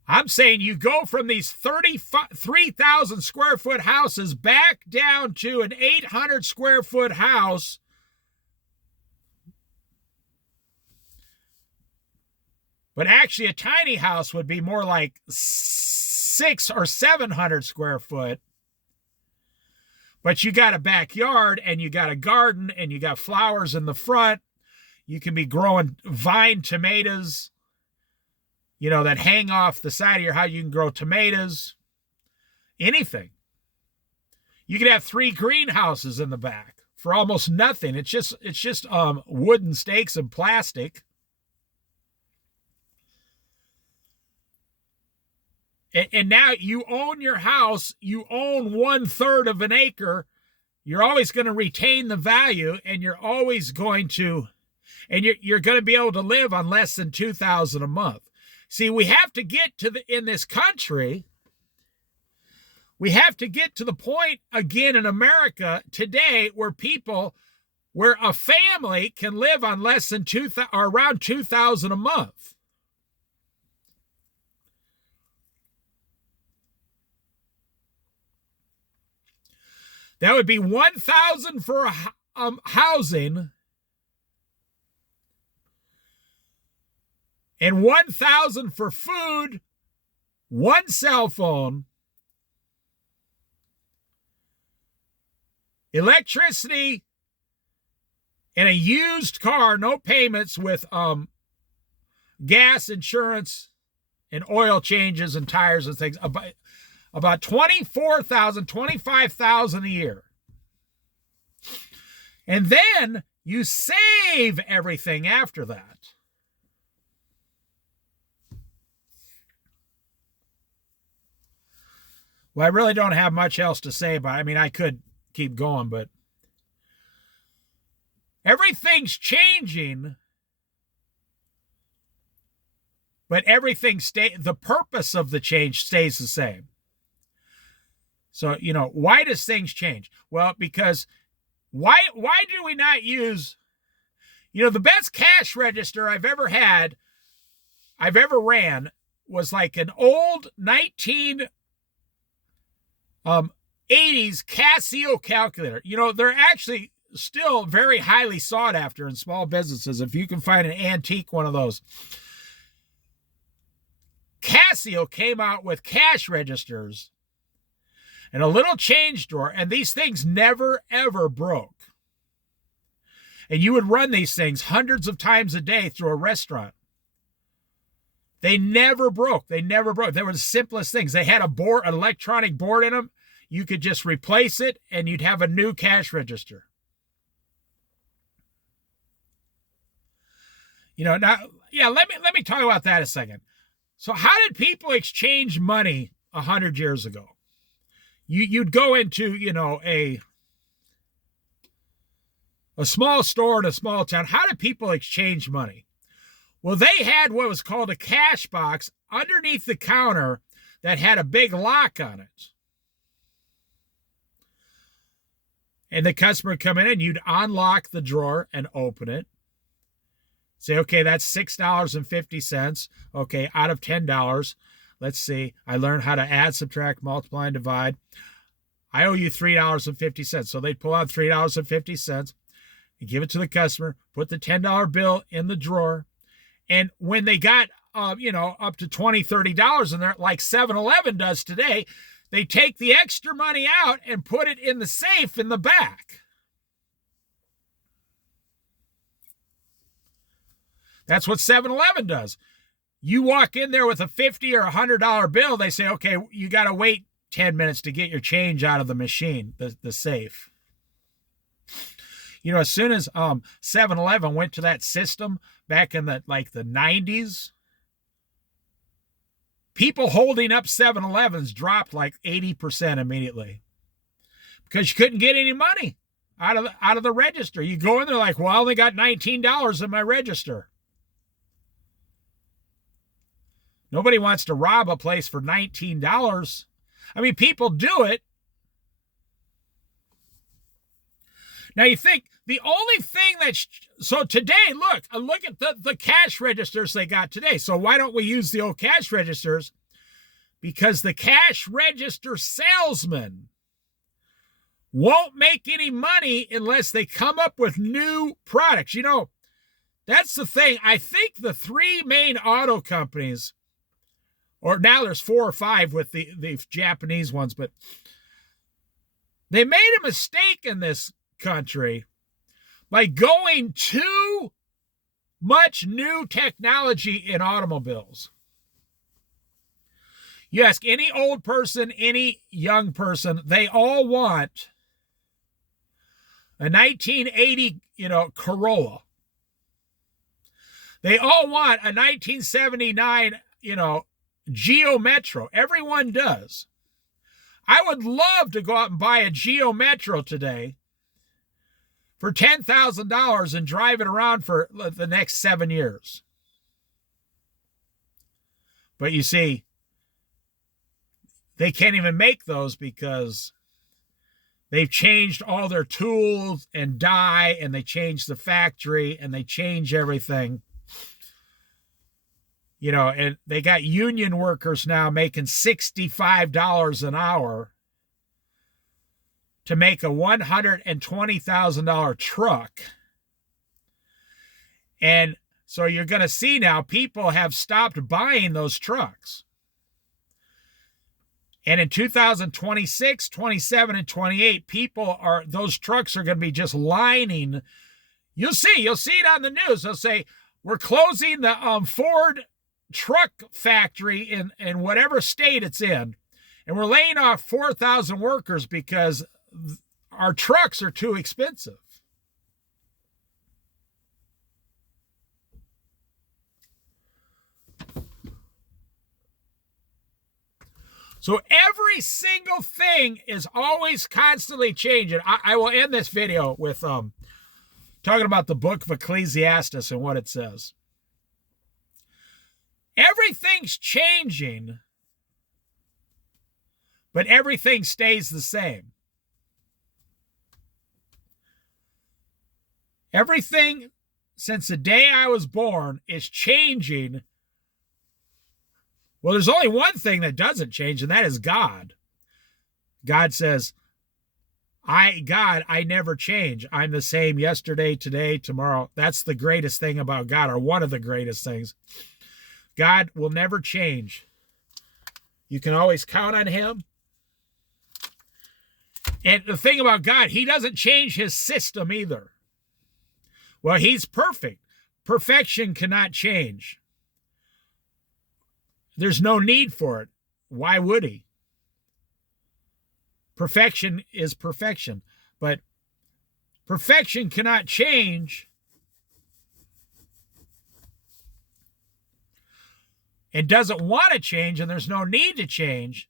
I'm saying you go from these 3,000 square foot houses back down to an 800 square foot house. But actually, a tiny house would be more like 600 or 700 square foot. But you got a backyard and you got a garden and you got flowers in the front. You can be growing vine tomatoes, you know, that hang off the side of your house. You can grow tomatoes, anything. You could have 3 greenhouses in the back for almost nothing. It's just wooden stakes and plastic. And now you own your house. You own 1/3 of an acre. You're always going to retain the value, and you're always going to, and you're going to be able to live on less than $2,000 a month. See, we have to get to in this country, we have to get to the point again in America today where a family can live on less than around $2,000 a month. That would be $1,000 for housing and $1,000 for food, 1 cell phone, electricity, and a used car, no payments, with gas, insurance, and oil changes and tires and things. About $24,000, $25,000 a year. And then you save everything after that. Well, I really don't have much else to say about it. I mean, I could keep going, but everything's changing, but the purpose of the change stays the same. So, you know, why does things change? Well, because why do we not use, you know, the best cash register I've ever ran was like an old 1980s Casio calculator. You know, they're actually still very highly sought after in small businesses if you can find an antique one of those. Casio came out with cash registers and a little change drawer, and these things never, ever broke. And you would run these things hundreds of times a day through a restaurant. They never broke. They never broke. They were the simplest things. They had an electronic board in them. You could just replace it, and you'd have a new cash register. You know, now, yeah, let me talk about that a second. So how did people exchange money 100 years ago? You'd go into, you know, a small store in a small town. How did people exchange money? Well, they had what was called a cash box underneath the counter that had a big lock on it. And the customer would come in and you'd unlock the drawer and open it. Say, okay, that's $6.50. Okay, out of $10. Let's see. I learned how to add, subtract, multiply, and divide. I owe you $3.50. So they'd pull out $3.50 and give it to the customer, put the $10 bill in the drawer. And when they got, up to $20, $30 in there, like 7-Eleven does today, they take the extra money out and put it in the safe in the back. That's what 7-Eleven does. You walk in there with a $50 or $100 bill, they say, okay, you got to wait 10 minutes to get your change out of the machine, the safe. As soon as 7-Eleven went to that system back in the 90s, people holding up 7-Elevens dropped like 80% immediately because you couldn't get any money out of the register. You go in there like, well, I only got $19 in my register. Nobody wants to rob a place for $19. I mean, people do it. Now you think the only thing so today, look at the cash registers they got today. So why don't we use the old cash registers? Because the cash register salesman won't make any money unless they come up with new products. That's the thing. I think the three main auto companies, or now there's 4 or 5 with the Japanese ones, but they made a mistake in this country by going too much new technology in automobiles. You ask any old person, any young person, they all want a 1980, Corolla. They all want a 1979, Geo Metro. Everyone does. I would love to go out and buy a Geo Metro today for $10,000 and drive it around for the next 7 years. But you see, they can't even make those because they've changed all their tools and die, and they changed the factory, and they change everything. And they got union workers now making $65 an hour to make a $120,000 truck. And so you're going to see now people have stopped buying those trucks. And in 2026, 27, and 28, those trucks are going to be just lining. You'll see it on the news. They'll say, we're closing the Ford truck factory in whatever state it's in, and we're laying off 4,000 workers because our trucks are too expensive. So every single thing is always constantly changing. I will end this video with talking about the book of Ecclesiastes and what it says. Everything's changing, but everything stays the same. Everything since the day I was born is changing. Well, there's only one thing that doesn't change, and that is God. God says, I never change. I'm the same yesterday, today, tomorrow. That's the greatest thing about God, or one of the greatest things. God will never change. You can always count on him. And the thing about God, he doesn't change his system either. Well, he's perfect. Perfection cannot change. There's no need for it. Why would he? Perfection is perfection. But perfection cannot change. And doesn't want to change, and there's no need to change.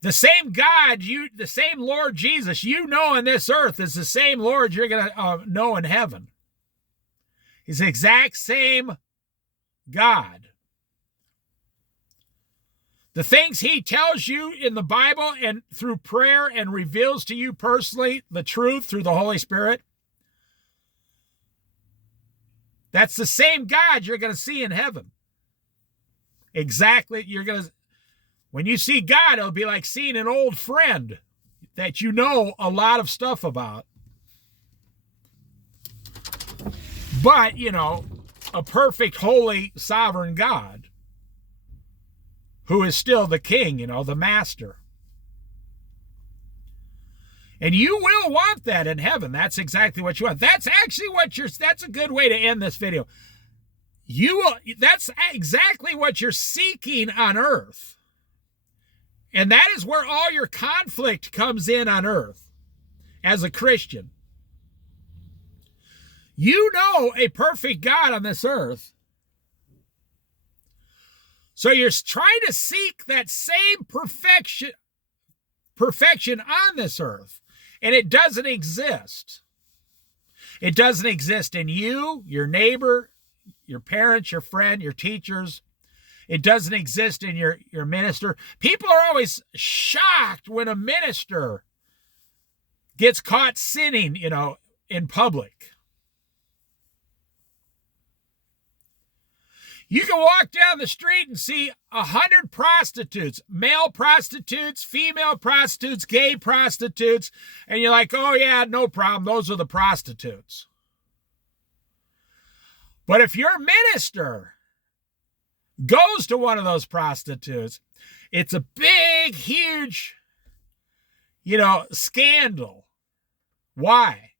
The same God, the same Lord Jesus you know on this earth is the same Lord you're going to know in heaven. He's the exact same God. The things he tells you in the Bible and through prayer and reveals to you personally the truth through the Holy Spirit, That's the same God you're going to see in heaven. Exactly. When you see God, it'll be like seeing an old friend that you know a lot of stuff about. But, a perfect, holy, sovereign God who is still the king, the master. And you will want that in heaven. That's exactly what you want. That's actually that's a good way to end this video. That's exactly what you're seeking on earth. And that is where all your conflict comes in on earth as a Christian. You know a perfect God on this earth. So you're trying to seek that same perfection on this earth. And it doesn't exist. It doesn't exist in you, your neighbor, your parents, your friend, your teachers. It doesn't exist in your minister. People are always shocked when a minister gets caught sinning, in public. You can walk down the street and see 100 prostitutes, male prostitutes, female prostitutes, gay prostitutes, and you're like, oh yeah, no problem, those are the prostitutes. But if your minister goes to one of those prostitutes, it's a big, huge, scandal. Why?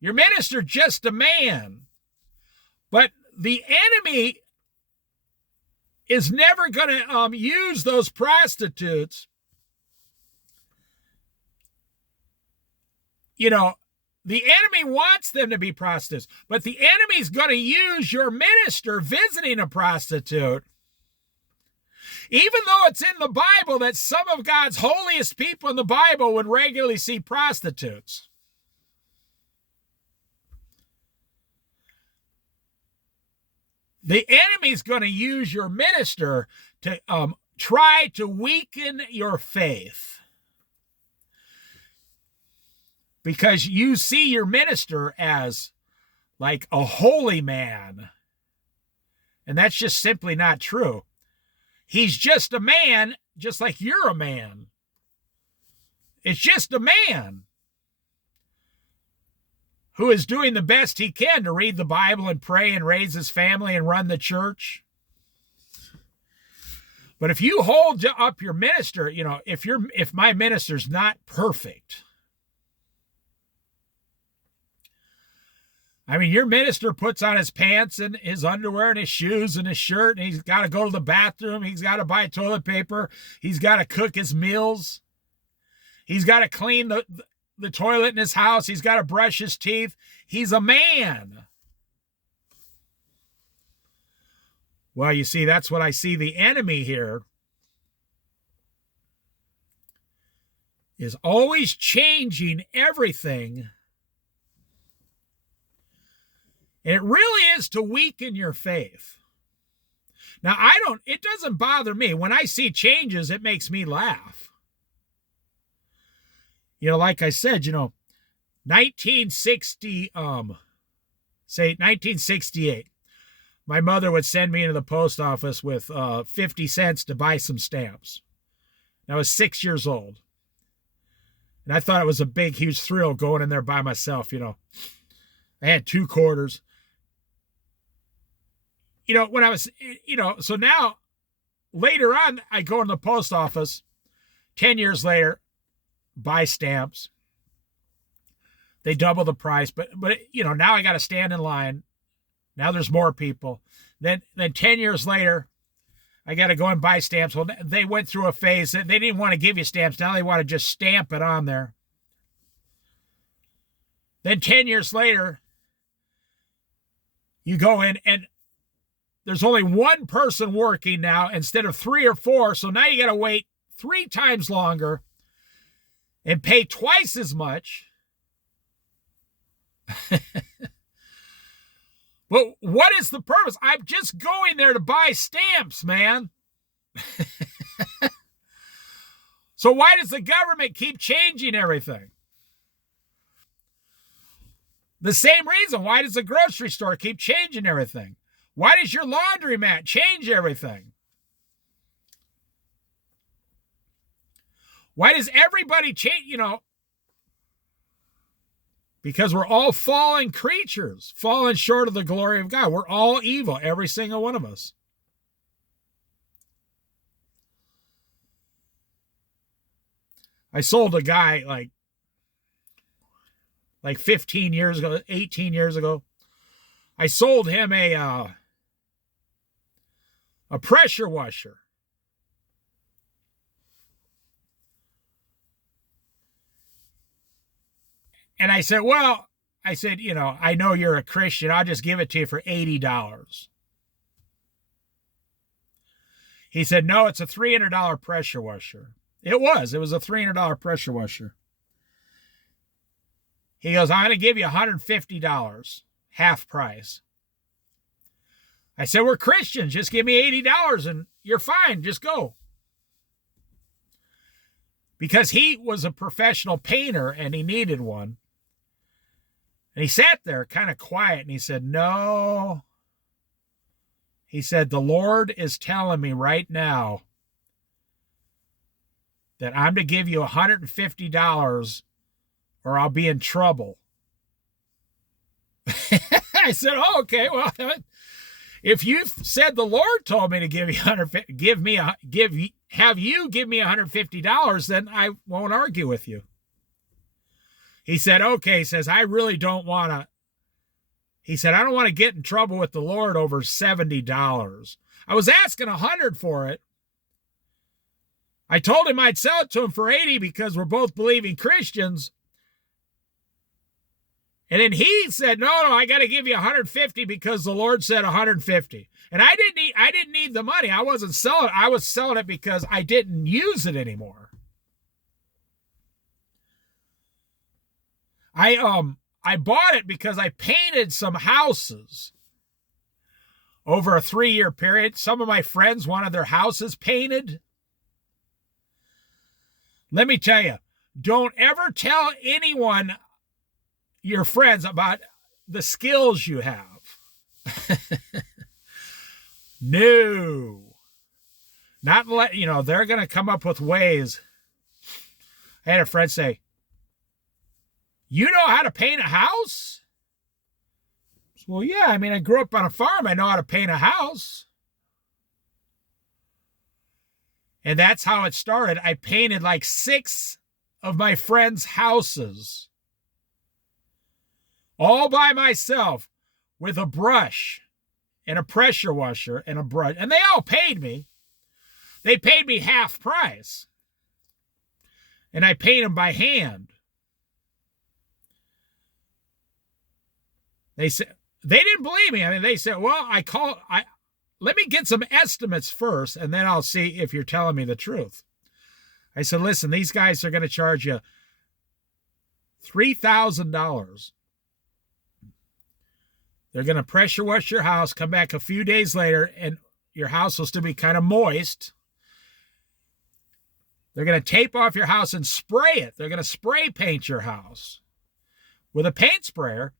Your minister just a man. But the enemy is never going to use those prostitutes. The enemy wants them to be prostitutes, but the enemy's going to use your minister visiting a prostitute, even though it's in the Bible that some of God's holiest people in the Bible would regularly see prostitutes. The enemy's going to use your minister to try to weaken your faith, because you see your minister as like a holy man. And that's just simply not true. He's just a man, just like you're a man. It's just a man who is doing the best he can to read the Bible and pray and raise his family and run the church. But if you hold up your minister, if my minister's not perfect, your minister puts on his pants and his underwear and his shoes and his shirt, and he's got to go to the bathroom. He's got to buy toilet paper. He's got to cook his meals. He's got to clean the toilet in his house. He's got to brush his teeth. He's a man. Well, you see, that's what I see the enemy here is always changing everything. And it really is to weaken your faith. Now, it doesn't bother me. When I see changes, it makes me laugh. Like I said, 1968, my mother would send me into the post office with 50 cents to buy some stamps. And I was 6 years old. And I thought it was a big, huge thrill going in there by myself, I had 2 quarters. When I was, so now later on, I go in the post office 10 years later, buy stamps. They double the price, but now I got to stand in line. Now there's more people. Then 10 years later, I got to go and buy stamps. Well, they went through a phase that they didn't want to give you stamps. Now they want to just stamp it on there. Then 10 years later, you go in and there's only one person working now instead of 3 or 4. So now you got to wait 3 times longer and pay twice as much. But what is the purpose? I'm just going there to buy stamps, man. So why does the government keep changing everything? The same reason. Why does the grocery store keep changing everything? Why does your laundromat change everything? Why does everybody change, because we're all fallen creatures, fallen short of the glory of God. We're all evil, every single one of us. I sold a guy like 15 years ago, 18 years ago. I sold him a pressure washer. And I said, I know you're a Christian. I'll just give it to you for $80. He said, no, it's a $300 pressure washer. It was a $300 pressure washer. He goes, I'm going to give you $150, half price. I said, we're Christians. Just give me $80 and you're fine. Just go. Because he was a professional painter and he needed one. And he sat there kind of quiet and he said, no. He said, the Lord is telling me right now that I'm to give you $150 or I'll be in trouble. I said, oh, okay, well, if you said the Lord told me to give you have you give me $150, then I won't argue with you. He said, okay, he says, I really don't want to. He said, I don't want to get in trouble with the Lord over $70. I was asking $100 for it. I told him I'd sell it to him for $80 because we're both believing Christians. And then he said, no, I got to give you $150 because the Lord said $150. And I didn't need the money. I wasn't selling it. I was selling it because I didn't use it anymore. I bought it because I painted some houses over a 3-year period. Some of my friends wanted their houses painted. Let me tell you, don't ever tell anyone, your friends, about the skills you have. No. Not let, they're going to come up with ways. I had a friend say, you know how to paint a house? Well, yeah, I grew up on a farm. I know how to paint a house. And that's how it started. I painted like 6 of my friends' houses. All by myself with a brush and a pressure washer and a brush. And they all paid me. They paid me half price. And I paint them by hand. They said, they didn't believe me. They said, well, let me get some estimates first, and then I'll see if you're telling me the truth. I said, listen, these guys are going to charge you $3,000. They're going to pressure wash your house, come back a few days later, and your house will still be kind of moist. They're going to tape off your house and spray it. They're going to spray paint your house with a paint sprayer.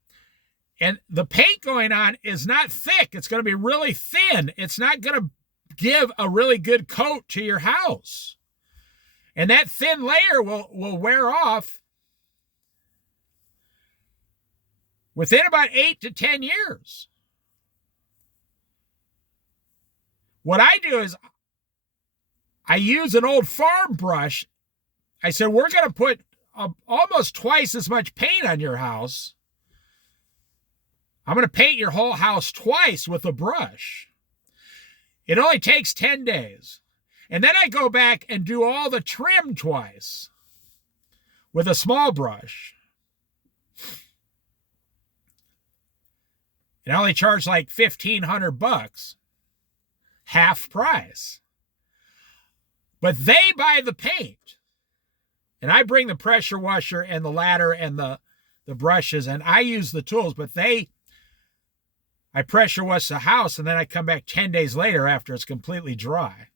And the paint going on is not thick. It's going to be really thin. It's not going to give a really good coat to your house. And that thin layer will wear off within about 8 to 10 years. What I do is I use an old farm brush. I said, we're going to put almost twice as much paint on your house. I'm going to paint your whole house twice with a brush. It only takes 10 days. And then I go back and do all the trim twice with a small brush. And I only charge like $1,500, half price. But they buy the paint. And I bring the pressure washer and the ladder and the brushes, and I use the tools, but I pressure wash the house, and then I come back 10 days later after it's completely dry.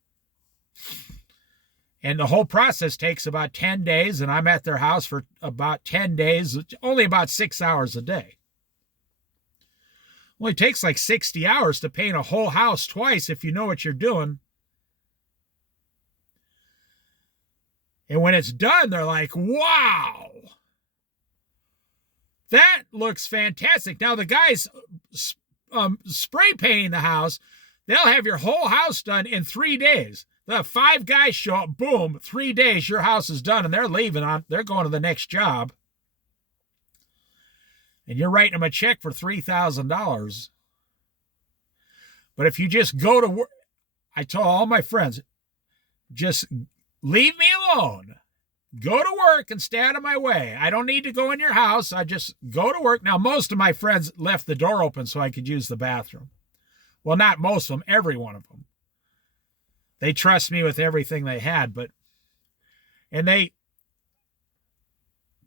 And the whole process takes about 10 days, and I'm at their house for about 10 days, only about 6 hours a day. Only takes like 60 hours to paint a whole house twice if you know what you're doing. And when it's done, they're like, wow, that looks fantastic. Now, the guys spray painting the house, they'll have your whole house done in 3 days. The 5 guys show up, boom, 3 days, your house is done, and they're leaving. They're going to the next job. And you're writing them a check for $3,000. But if you just go to work, I told all my friends, just leave me alone. Go to work and stay out of my way. I don't need to go in your house. I just go to work. Now, most of my friends left the door open so I could use the bathroom. Well, not most of them, every one of them. They trust me with everything they had, and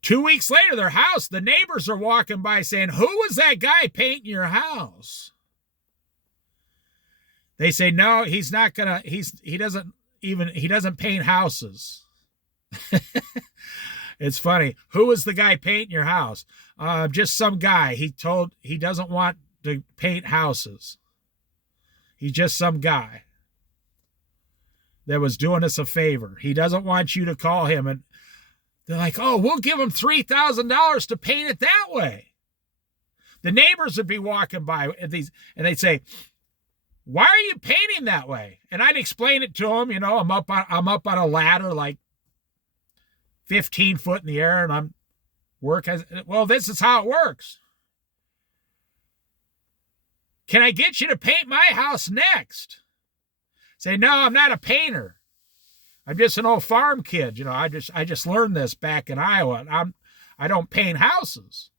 2 weeks later, their house, the neighbors are walking by saying, who was that guy painting your house? They say, no, he's not gonna, he doesn't paint houses. It's funny. Who was the guy painting your house? Just some guy. He doesn't want to paint houses. He's just some guy that was doing us a favor. He doesn't want you to call him. And they're like, oh, we'll give him $3,000 to paint it that way. The neighbors would be walking by and they'd say, why are you painting that way? And I'd explain it to them. You know, I'm up on a ladder like 15 foot in the air, and well, this is how it works. Can I get you to paint my house next? Say, no, I'm not a painter. I'm just an old farm kid. You know, I just learned this back in Iowa. I don't paint houses.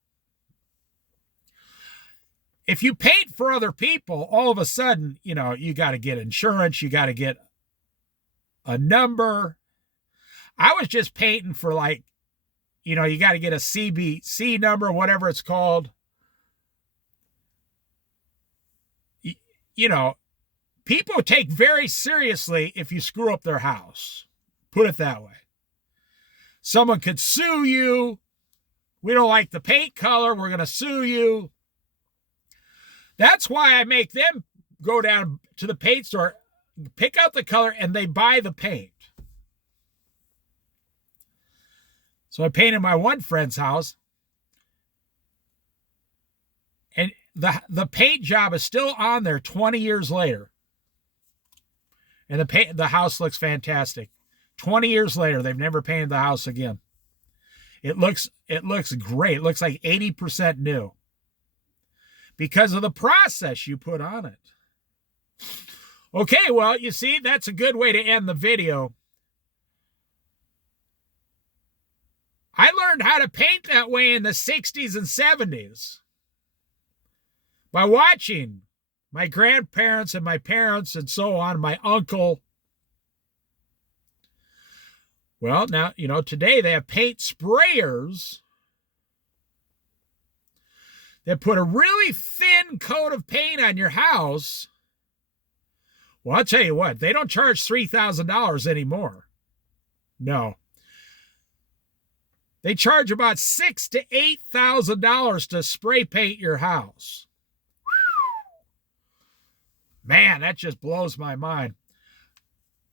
If you paint for other people, all of a sudden, you know, you got to get insurance. You got to get a number. I was just painting for, like, you know, you got to get a CBC number, whatever it's called. You know, people take very seriously if you screw up their house. Put it that way. Someone could sue you. We don't like the paint color. We're going to sue you. That's why I make them go down to the paint store, pick out the color, and they buy the paint. So I painted my one friend's house, and the paint job is still on there 20 years later. And the house looks fantastic. 20 years later, they've never painted the house again. It looks great. It looks like 80% new because of the process you put on it. Okay, well, you see, that's a good way to end the video. I learned how to paint that way in the 60s and 70s by watching my grandparents and my parents and so on, my uncle. Well, now, you know, today they have paint sprayers that put a really thin coat of paint on your house. Well, I'll tell you what, they don't charge $3,000 anymore. No. They charge about $6,000 to $8,000 to spray paint your house. Man, that just blows my mind.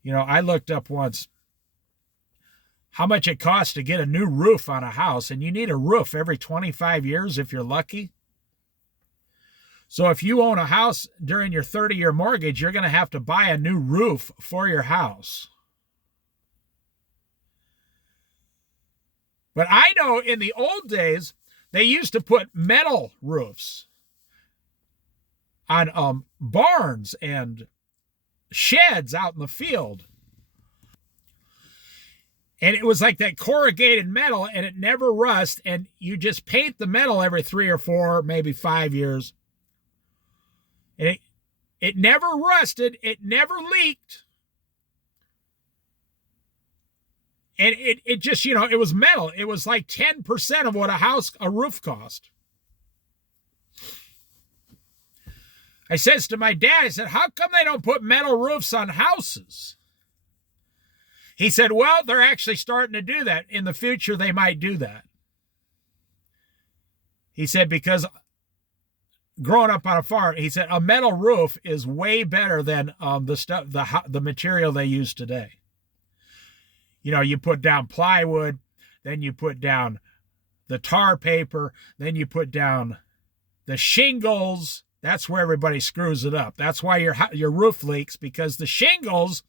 You know, I looked up once how much it costs to get a new roof on a house, and you need a roof every 25 years if you're lucky. So if you own a house during your 30-year mortgage, you're going to have to buy a new roof for your house. But I know in the old days, they used to put metal roofs on barns and sheds out in the field. And it was like that corrugated metal, and it never rusts, and you just paint the metal every 3 or 4, maybe 5 years. And it never rusted, it never leaked. And it just, you know, it was metal. It was like 10% of what a roof cost. I says to my dad, I said, how come they don't put metal roofs on houses? He said, well, they're actually starting to do that. In the future, they might do that. He said, because growing up on a farm, he said a metal roof is way better than the material they use today. You know, you put down plywood, then you put down the tar paper, then you put down the shingles. That's where everybody screws it up. That's why your roof leaks, because the shingles,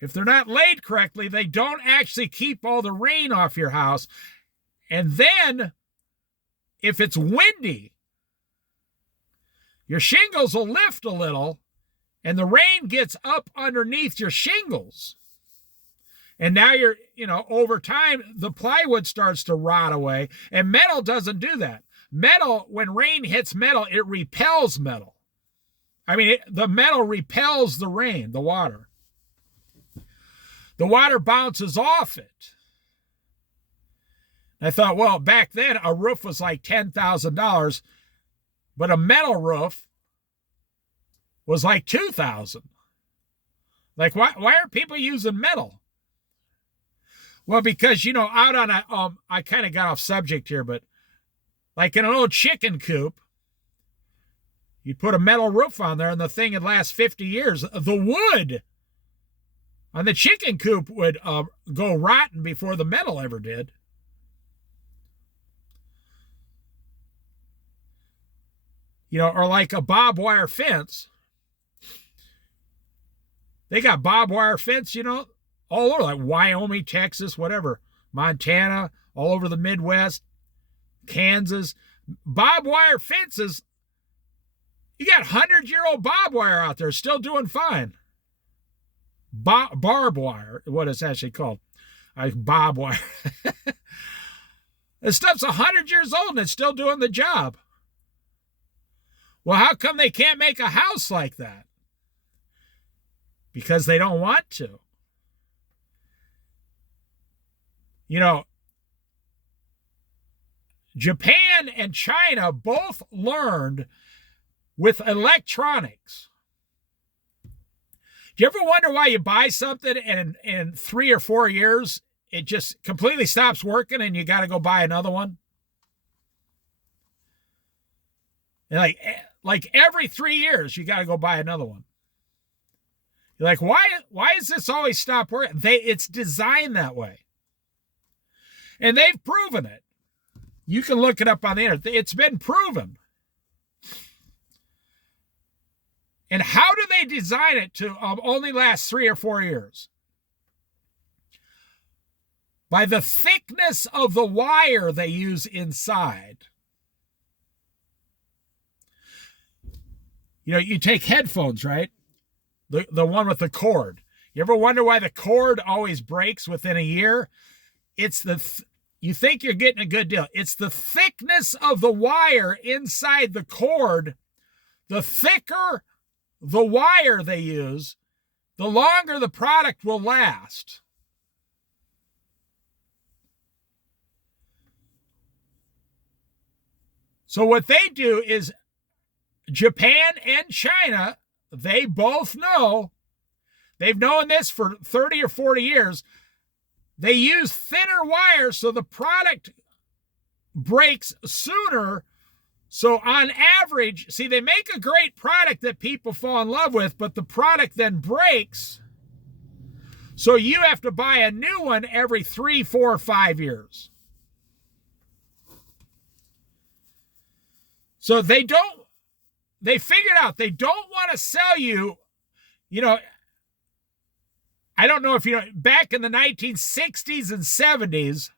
if they're not laid correctly, they don't actually keep all the rain off your house. And then, if it's windy, your shingles will lift a little, and the rain gets up underneath your shingles. And now over time, the plywood starts to rot away, and metal doesn't do that. Metal, when rain hits metal, it repels metal. I mean, the metal repels the rain, the water. The water bounces off it. I thought, well, back then, a roof was like $10,000, but a metal roof was like $2,000. Like, why are people using metal? Well, because, out on I kind of got off subject here, but like in an old chicken coop, you'd put a metal roof on there and the thing would last 50 years. The wood on the chicken coop would go rotten before the metal ever did. Or like a barbed wire fence. They got barbed wire fence, all over, like Wyoming, Texas, whatever, Montana, all over the Midwest, Kansas. Barbed wire fences, you got 100-year-old barbed wire out there still doing fine. Barbed wire, what it's actually called. Barbed wire. This stuff's 100 years old and it's still doing the job. Well, how come they can't make a house like that? Because they don't want to. Japan and China both learned with electronics. Do you ever wonder why you buy something and in 3 or 4 years, it just completely stops working and you got to go buy another one? And like every 3 years, you got to go buy another one. You're like, why does this always stop working? It's designed that way. And they've proven it. You can look it up on the internet. It's been proven. And how do they design it to only last 3 or 4 years? By the thickness of the wire they use inside. You take headphones, right? The one with the cord. You ever wonder why the cord always breaks within a year? It's you think you're getting a good deal. It's the thickness of the wire inside the cord. The thicker the wire they use, the longer the product will last. So what they do is Japan and China, they both know, they've known this for 30 or 40 years, they use thinner wire so the product breaks sooner. So on average, see, they make a great product that people fall in love with, but the product then breaks. So you have to buy a new one every 3, 4, 5 years. So they figured out they don't want to sell you, I don't know if back in the 1960s and 70s,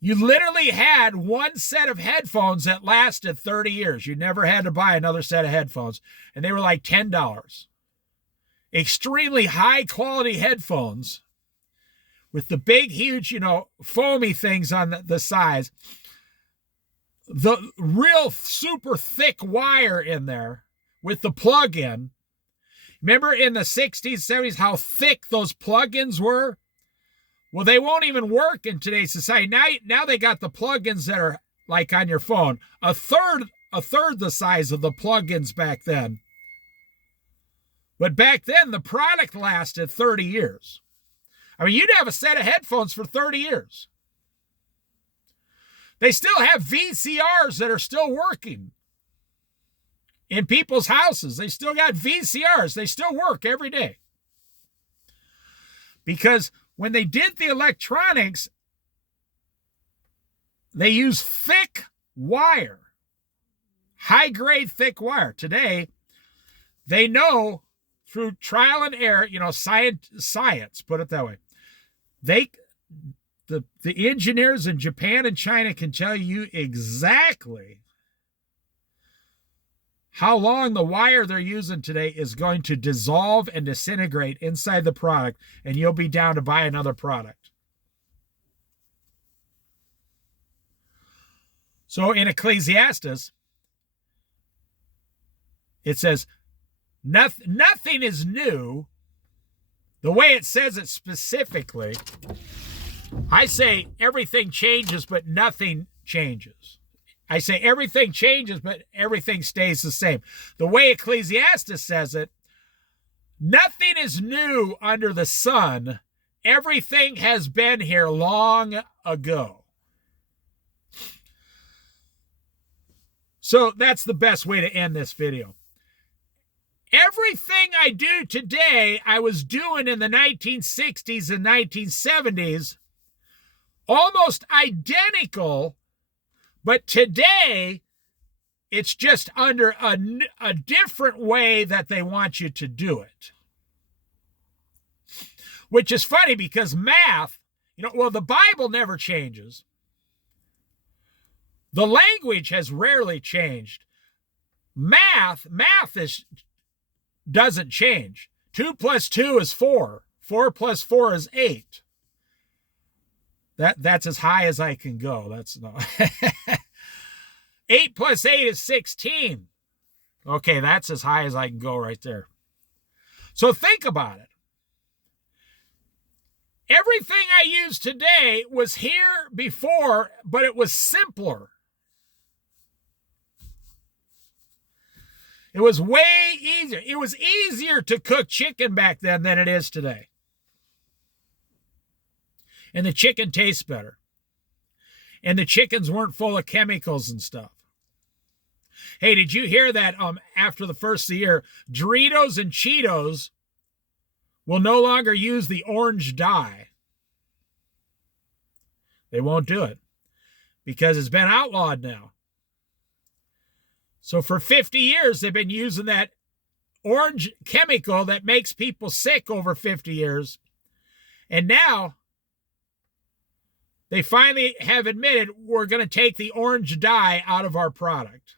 you literally had one set of headphones that lasted 30 years. You never had to buy another set of headphones. And they were like $10. Extremely high quality headphones with the big, huge, foamy things on the sides. The real super thick wire in there with the plug-in. Remember in the 60s, 70s, how thick those plug-ins were? Well, they won't even work in today's society. Now they got the plug-ins that are like on your phone. A third the size of the plug-ins back then. But back then, the product lasted 30 years. I mean, you'd have a set of headphones for 30 years. They still have VCRs that are still working in people's houses. They still got VCRs. They still work every day. Because when they did the electronics, they used thick wire, high-grade thick wire. Today, they know through trial and error, science, put it that way. The engineers in Japan and China can tell you exactly how long the wire they're using today is going to dissolve and disintegrate inside the product, and you'll be down to buy another product. So in Ecclesiastes, it says, nothing is new. The way it says it specifically, I say everything changes, but nothing changes. I say everything changes, but everything stays the same. The way Ecclesiastes says it, nothing is new under the sun. Everything has been here long ago. So that's the best way to end this video. Everything I do today, I was doing in the 1960s and 1970s, almost identical. But today, it's just under a different way that they want you to do it. Which is funny because math, the Bible never changes. The language has rarely changed. Math doesn't change. 2 plus 2 is 4. 4 plus 4 is 8. That's as high as I can go. That's no. 8 plus 8 is 16. Okay, that's as high as I can go right there. So think about it. Everything I use today was here before, but it was simpler. It was way easier. It was easier to cook chicken back then than it is today. And the chicken tastes better. And the chickens weren't full of chemicals and stuff. Hey, did you hear that after the first of the year, Doritos and Cheetos will no longer use the orange dye? They won't do it because it's been outlawed now. So for 50 years, they've been using that orange chemical that makes people sick over 50 years. And now they finally have admitted we're going to take the orange dye out of our product.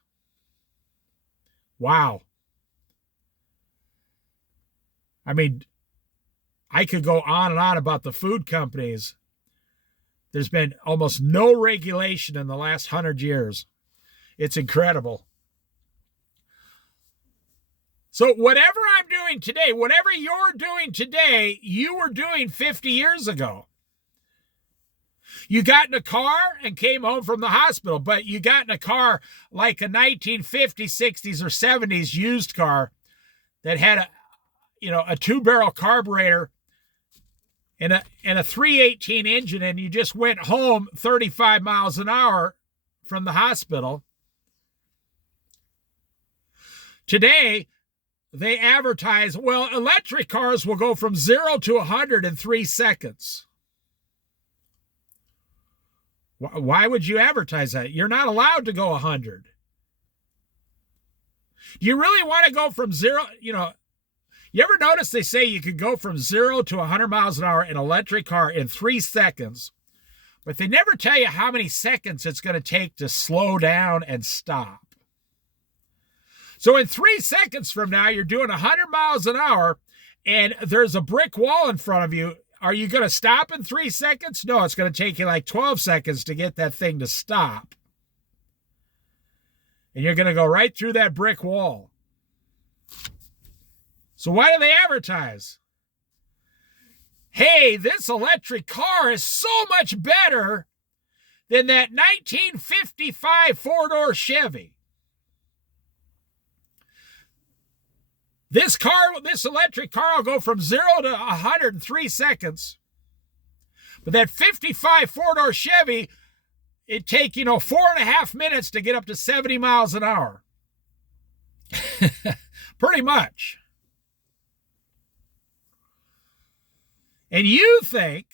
Wow. I mean, I could go on and on about the food companies. There's been almost no regulation in the last 100 years. It's incredible. So whatever I'm doing today, whatever you're doing today, you were doing 50 years ago. You got in a car and came home from the hospital, but you got in a car like a 1950s, 60s, or 70s used car that had a 2-barrel carburetor and a 318 engine, and you just went home 35 miles an hour from the hospital. Today, they advertise, electric cars will go from 0 to 100 in 3 seconds. Why would you advertise that? You're not allowed to go 100. Do you really want to go from 0? You ever notice they say you could go from 0 to 100 miles an hour in an electric car in 3 seconds, but they never tell you how many seconds it's going to take to slow down and stop. So in 3 seconds from now, you're doing 100 miles an hour and there's a brick wall in front of you. Are you going to stop in 3 seconds? No, it's going to take you like 12 seconds to get that thing to stop. And you're going to go right through that brick wall. So why do they advertise? Hey, this electric car is so much better than that 1955 four-door Chevy. This electric car will go from 0 to 100 in 3 seconds. But that 55 four-door Chevy, it'd take, 4.5 minutes to get up to 70 miles an hour. Pretty much. And you think,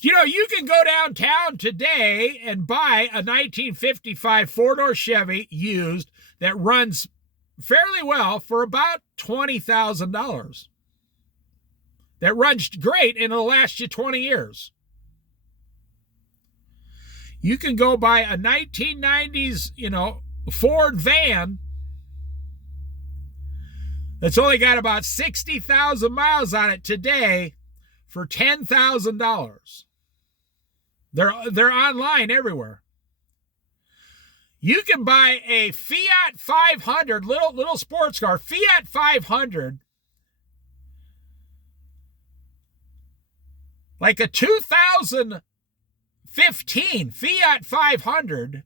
you can go downtown today and buy a 1955 four-door Chevy used that runs fairly well for about $20,000. That runs great and it'll last you 20 years. You can go buy a 1990s, Ford van that's only got about 60,000 miles on it today for $10,000. They're online everywhere. You can buy a Fiat 500, little sports car, Fiat 500, like a 2015 Fiat 500.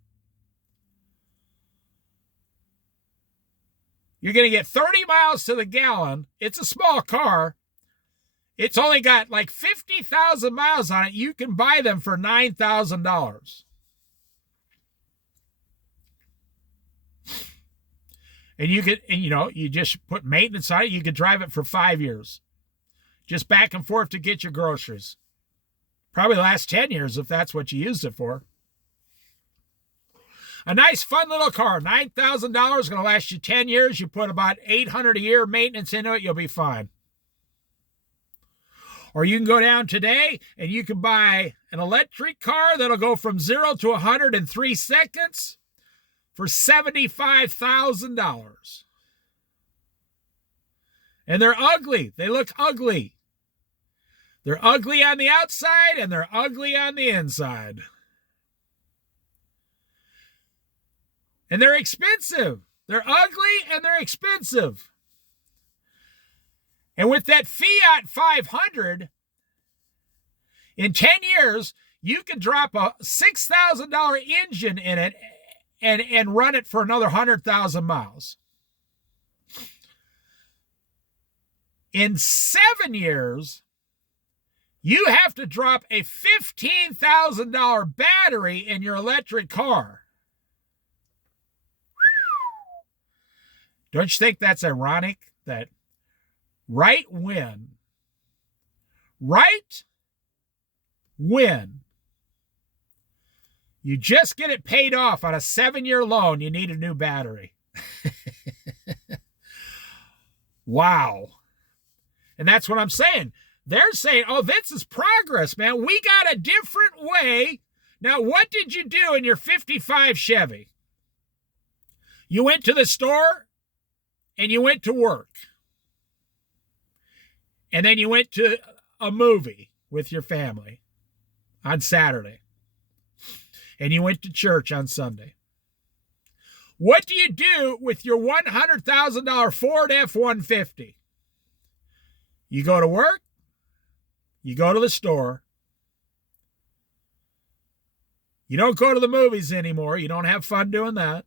You're going to get 30 miles to the gallon. It's a small car. It's only got like 50,000 miles on it. You can buy them for $9,000. And you just put maintenance on it. You could drive it for 5 years. Just back and forth to get your groceries. Probably last 10 years if that's what you used it for. A nice, fun little car. $9,000 going to last you 10 years. You put about $800 a year maintenance into it, you'll be fine. Or you can go down today and you can buy an electric car that'll go from 0 to 100 in 3 seconds for $75,000. And they're ugly. They look ugly. They're ugly on the outside and they're ugly on the inside. And they're expensive. They're ugly and they're expensive. And with that Fiat 500, in 10 years, you can drop a $6,000 engine in it and run it for another 100,000 miles. In 7 years, you have to drop a $15,000 battery in your electric car. Don't you think that's ironic that right when you just get it paid off on a 7-year loan, you need a new battery? Wow. And that's what I'm saying. They're saying, oh, this is progress, man. We got a different way. Now, what did you do in your 55 Chevy? You went to the store and you went to work. And then you went to a movie with your family on Saturday. And you went to church on Sunday. What do you do with your $100,000 Ford F-150? You go to work, you go to the store, you don't go to the movies anymore, you don't have fun doing that,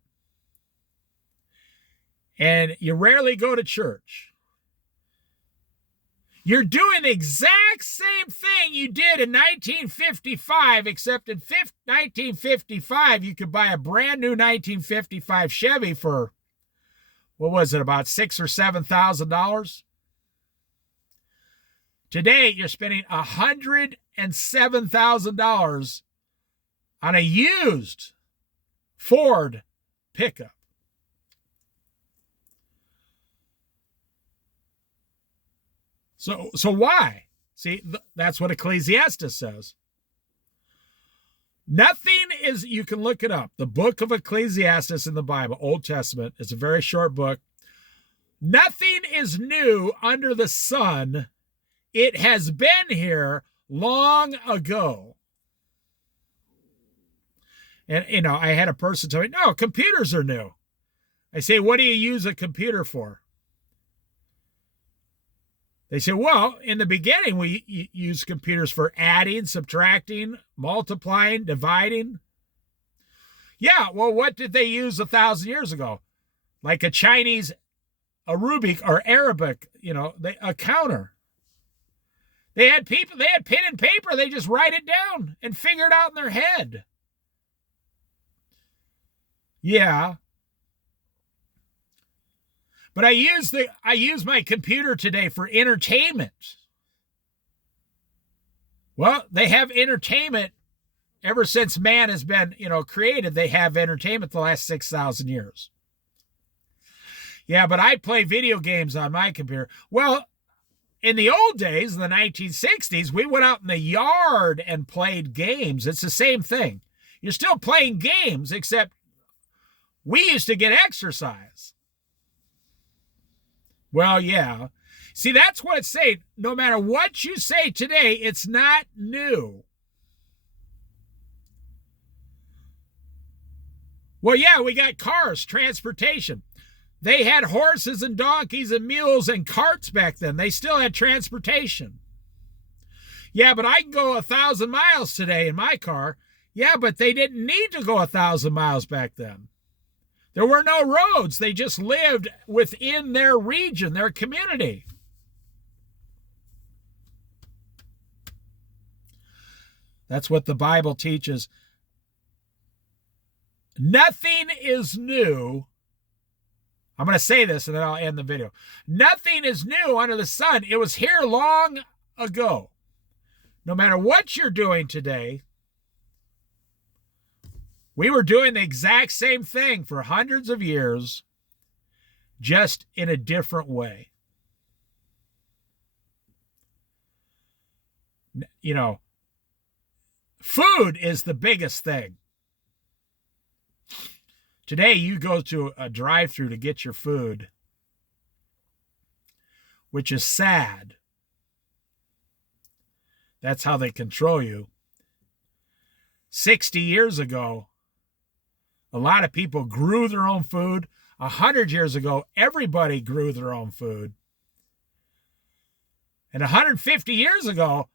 and you rarely go to church. You're doing the exact same thing you did in 1955, except in 1955, you could buy a brand new 1955 Chevy for, what was it, about $6,000 or $7,000? Today, you're spending $107,000 on a used Ford pickup. So why? See, that's what Ecclesiastes says. Nothing is, you can look it up. The book of Ecclesiastes in the Bible, Old Testament, it's a very short book. Nothing is new under the sun. It has been here long ago. And, I had a person tell me, no, computers are new. I say, what do you use a computer for? They say, well, in the beginning, we used computers for adding, subtracting, multiplying, dividing. Yeah, well, what did they use 1,000 years ago? Like a Chinese, a Rubik or Arabic, a counter. They had pen and paper. They just write it down and figure it out in their head. Yeah. But I use my computer today for entertainment. Well, they have entertainment ever since man has been, created. They have entertainment the last 6,000 years. Yeah, but I play video games on my computer. Well, in the old days, in the 1960s, we went out in the yard and played games. It's the same thing. You're still playing games, except we used to get exercise. Well, yeah. See, that's what it's saying. No matter what you say today, it's not new. Well, yeah, we got cars, transportation. They had horses and donkeys and mules and carts back then. They still had transportation. Yeah, but I can go 1,000 miles today in my car. Yeah, but they didn't need to go 1,000 miles back then. There were no roads. They just lived within their region, their community. That's what the Bible teaches. Nothing is new. I'm going to say this and then I'll end the video. Nothing is new under the sun. It was here long ago. No matter what you're doing today, we were doing the exact same thing for hundreds of years, just in a different way. Food is the biggest thing. Today, you go to a drive-thru to get your food, which is sad. That's how they control you. 60 years ago, a lot of people grew their own food. 100 years ago, everybody grew their own food. And 150 years ago,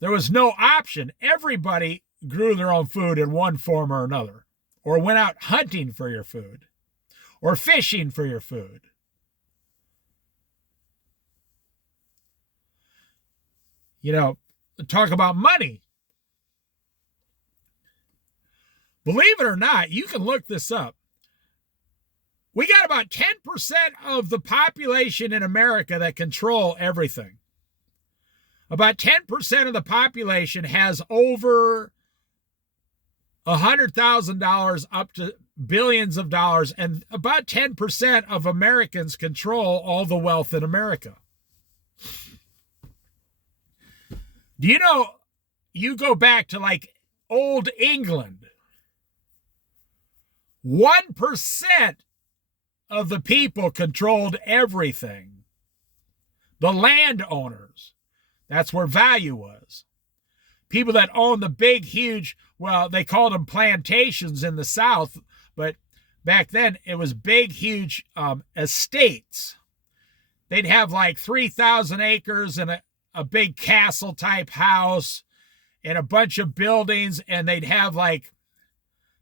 there was no option. Everybody grew their own food in one form or another, or went out hunting for your food, or fishing for your food. Talk about money. Believe it or not, you can look this up. We got about 10% of the population in America that control everything. About 10% of the population has over $100,000 up to billions of dollars, and about 10% of Americans control all the wealth in America. Do you know, you go back to like old England, 1% of the people controlled everything. The landowners. That's where value was. People that owned the big, huge, well, they called them plantations in the South, but back then it was big, huge estates. They'd have like 3,000 acres and a big castle-type house and a bunch of buildings, and they'd have like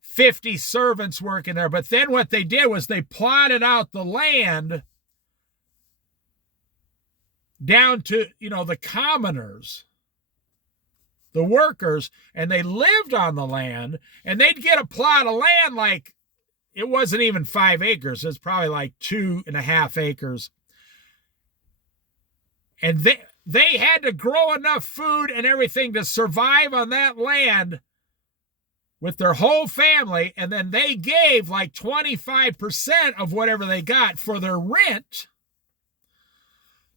50 servants working there. But then what they did was they plotted out the land down to, the commoners, the workers, and they lived on the land, and they'd get a plot of land like, it wasn't even 5 acres. It was probably like 2.5 acres. And they had to grow enough food and everything to survive on that land with their whole family, and then they gave like 25% of whatever they got for their rent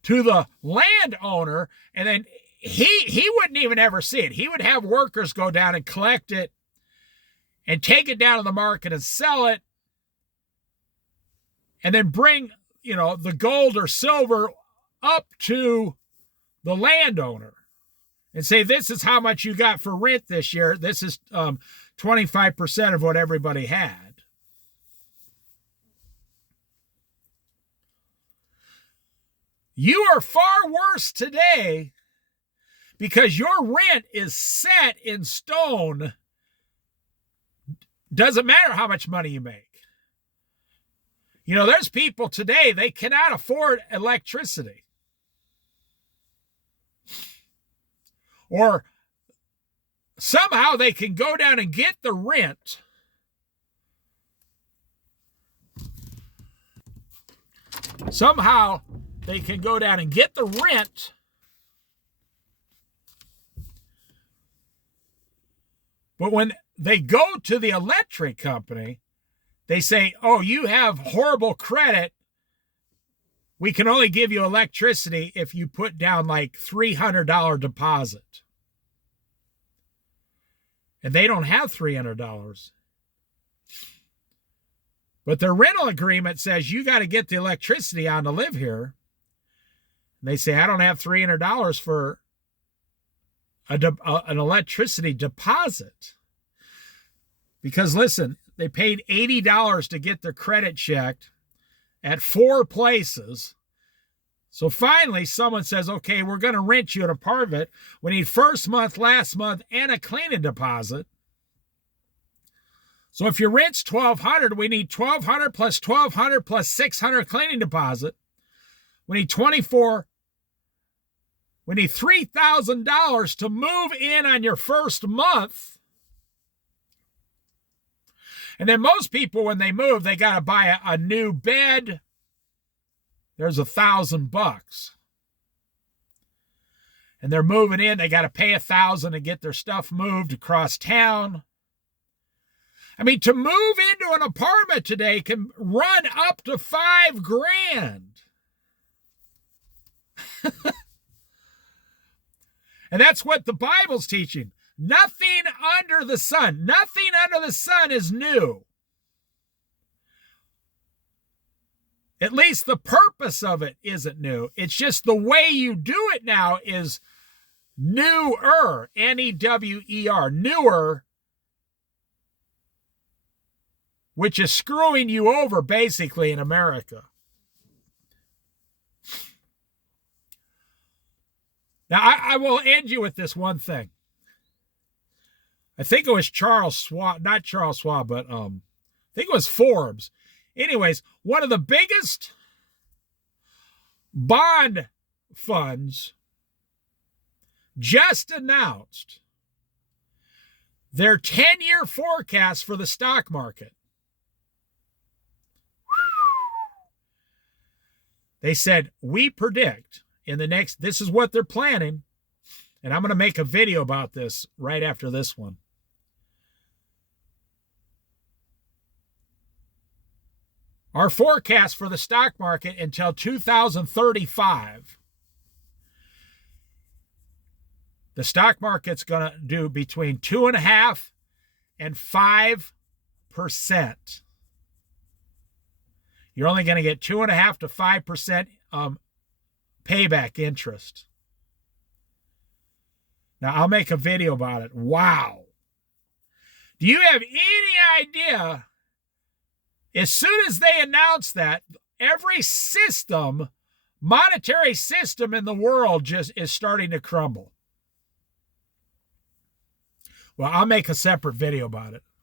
to the landowner, and then he wouldn't even ever see it. He would have workers go down and collect it and take it down to the market and sell it, and then bring, the gold or silver up to the landowner and say, this is how much you got for rent this year. This is 25% of what everybody had. You are far worse today because your rent is set in stone. Doesn't matter how much money you make. There's people today, they cannot afford electricity. Or somehow they can go down and get the rent. Somehow they can go down and get the rent. But when they go to the electric company, they say, oh, you have horrible credit. We can only give you electricity if you put down like $300 deposit. And they don't have $300. But their rental agreement says you got to get the electricity on to live here. And they say, I don't have $300 for an electricity deposit. Because listen, they paid $80 to get their credit checked at 4 places. So finally, someone says, okay, we're going to rent you an apartment. We need first month, last month, and a cleaning deposit. So if your rent's $1,200, we need $1,200 plus $1,200 plus $600 cleaning deposit. We need $3,000 to move in on your first month. And then most people, when they move, they got to buy a new bed. There's $1,000. And they're moving in. They got to pay $1,000 to get their stuff moved across town. I mean, to move into an apartment today can run up to $5,000. And that's what the Bible's teaching. Nothing under the sun is new. At least the purpose of it isn't new. It's just the way you do it now is newer, N-E-W-E-R, newer, which is screwing you over basically in America. Now, I will end you with this one thing. I think it was Charles Schwab, not Charles Schwab, but I think it was Forbes. Anyways, one of the biggest bond funds just announced their 10-year forecast for the stock market. They said, we predict in the next, this is what they're planning, and I'm going to make a video about this right after this one. Our forecast for the stock market until 2035, the stock market's going to do between 2.5% and 5%. You're only going to get 2.5% to 5% payback interest. Now, I'll make a video about it. Wow. Do you have any idea? As soon as they announced that, every system, monetary system in the world just is starting to crumble. Well, I'll make a separate video about it.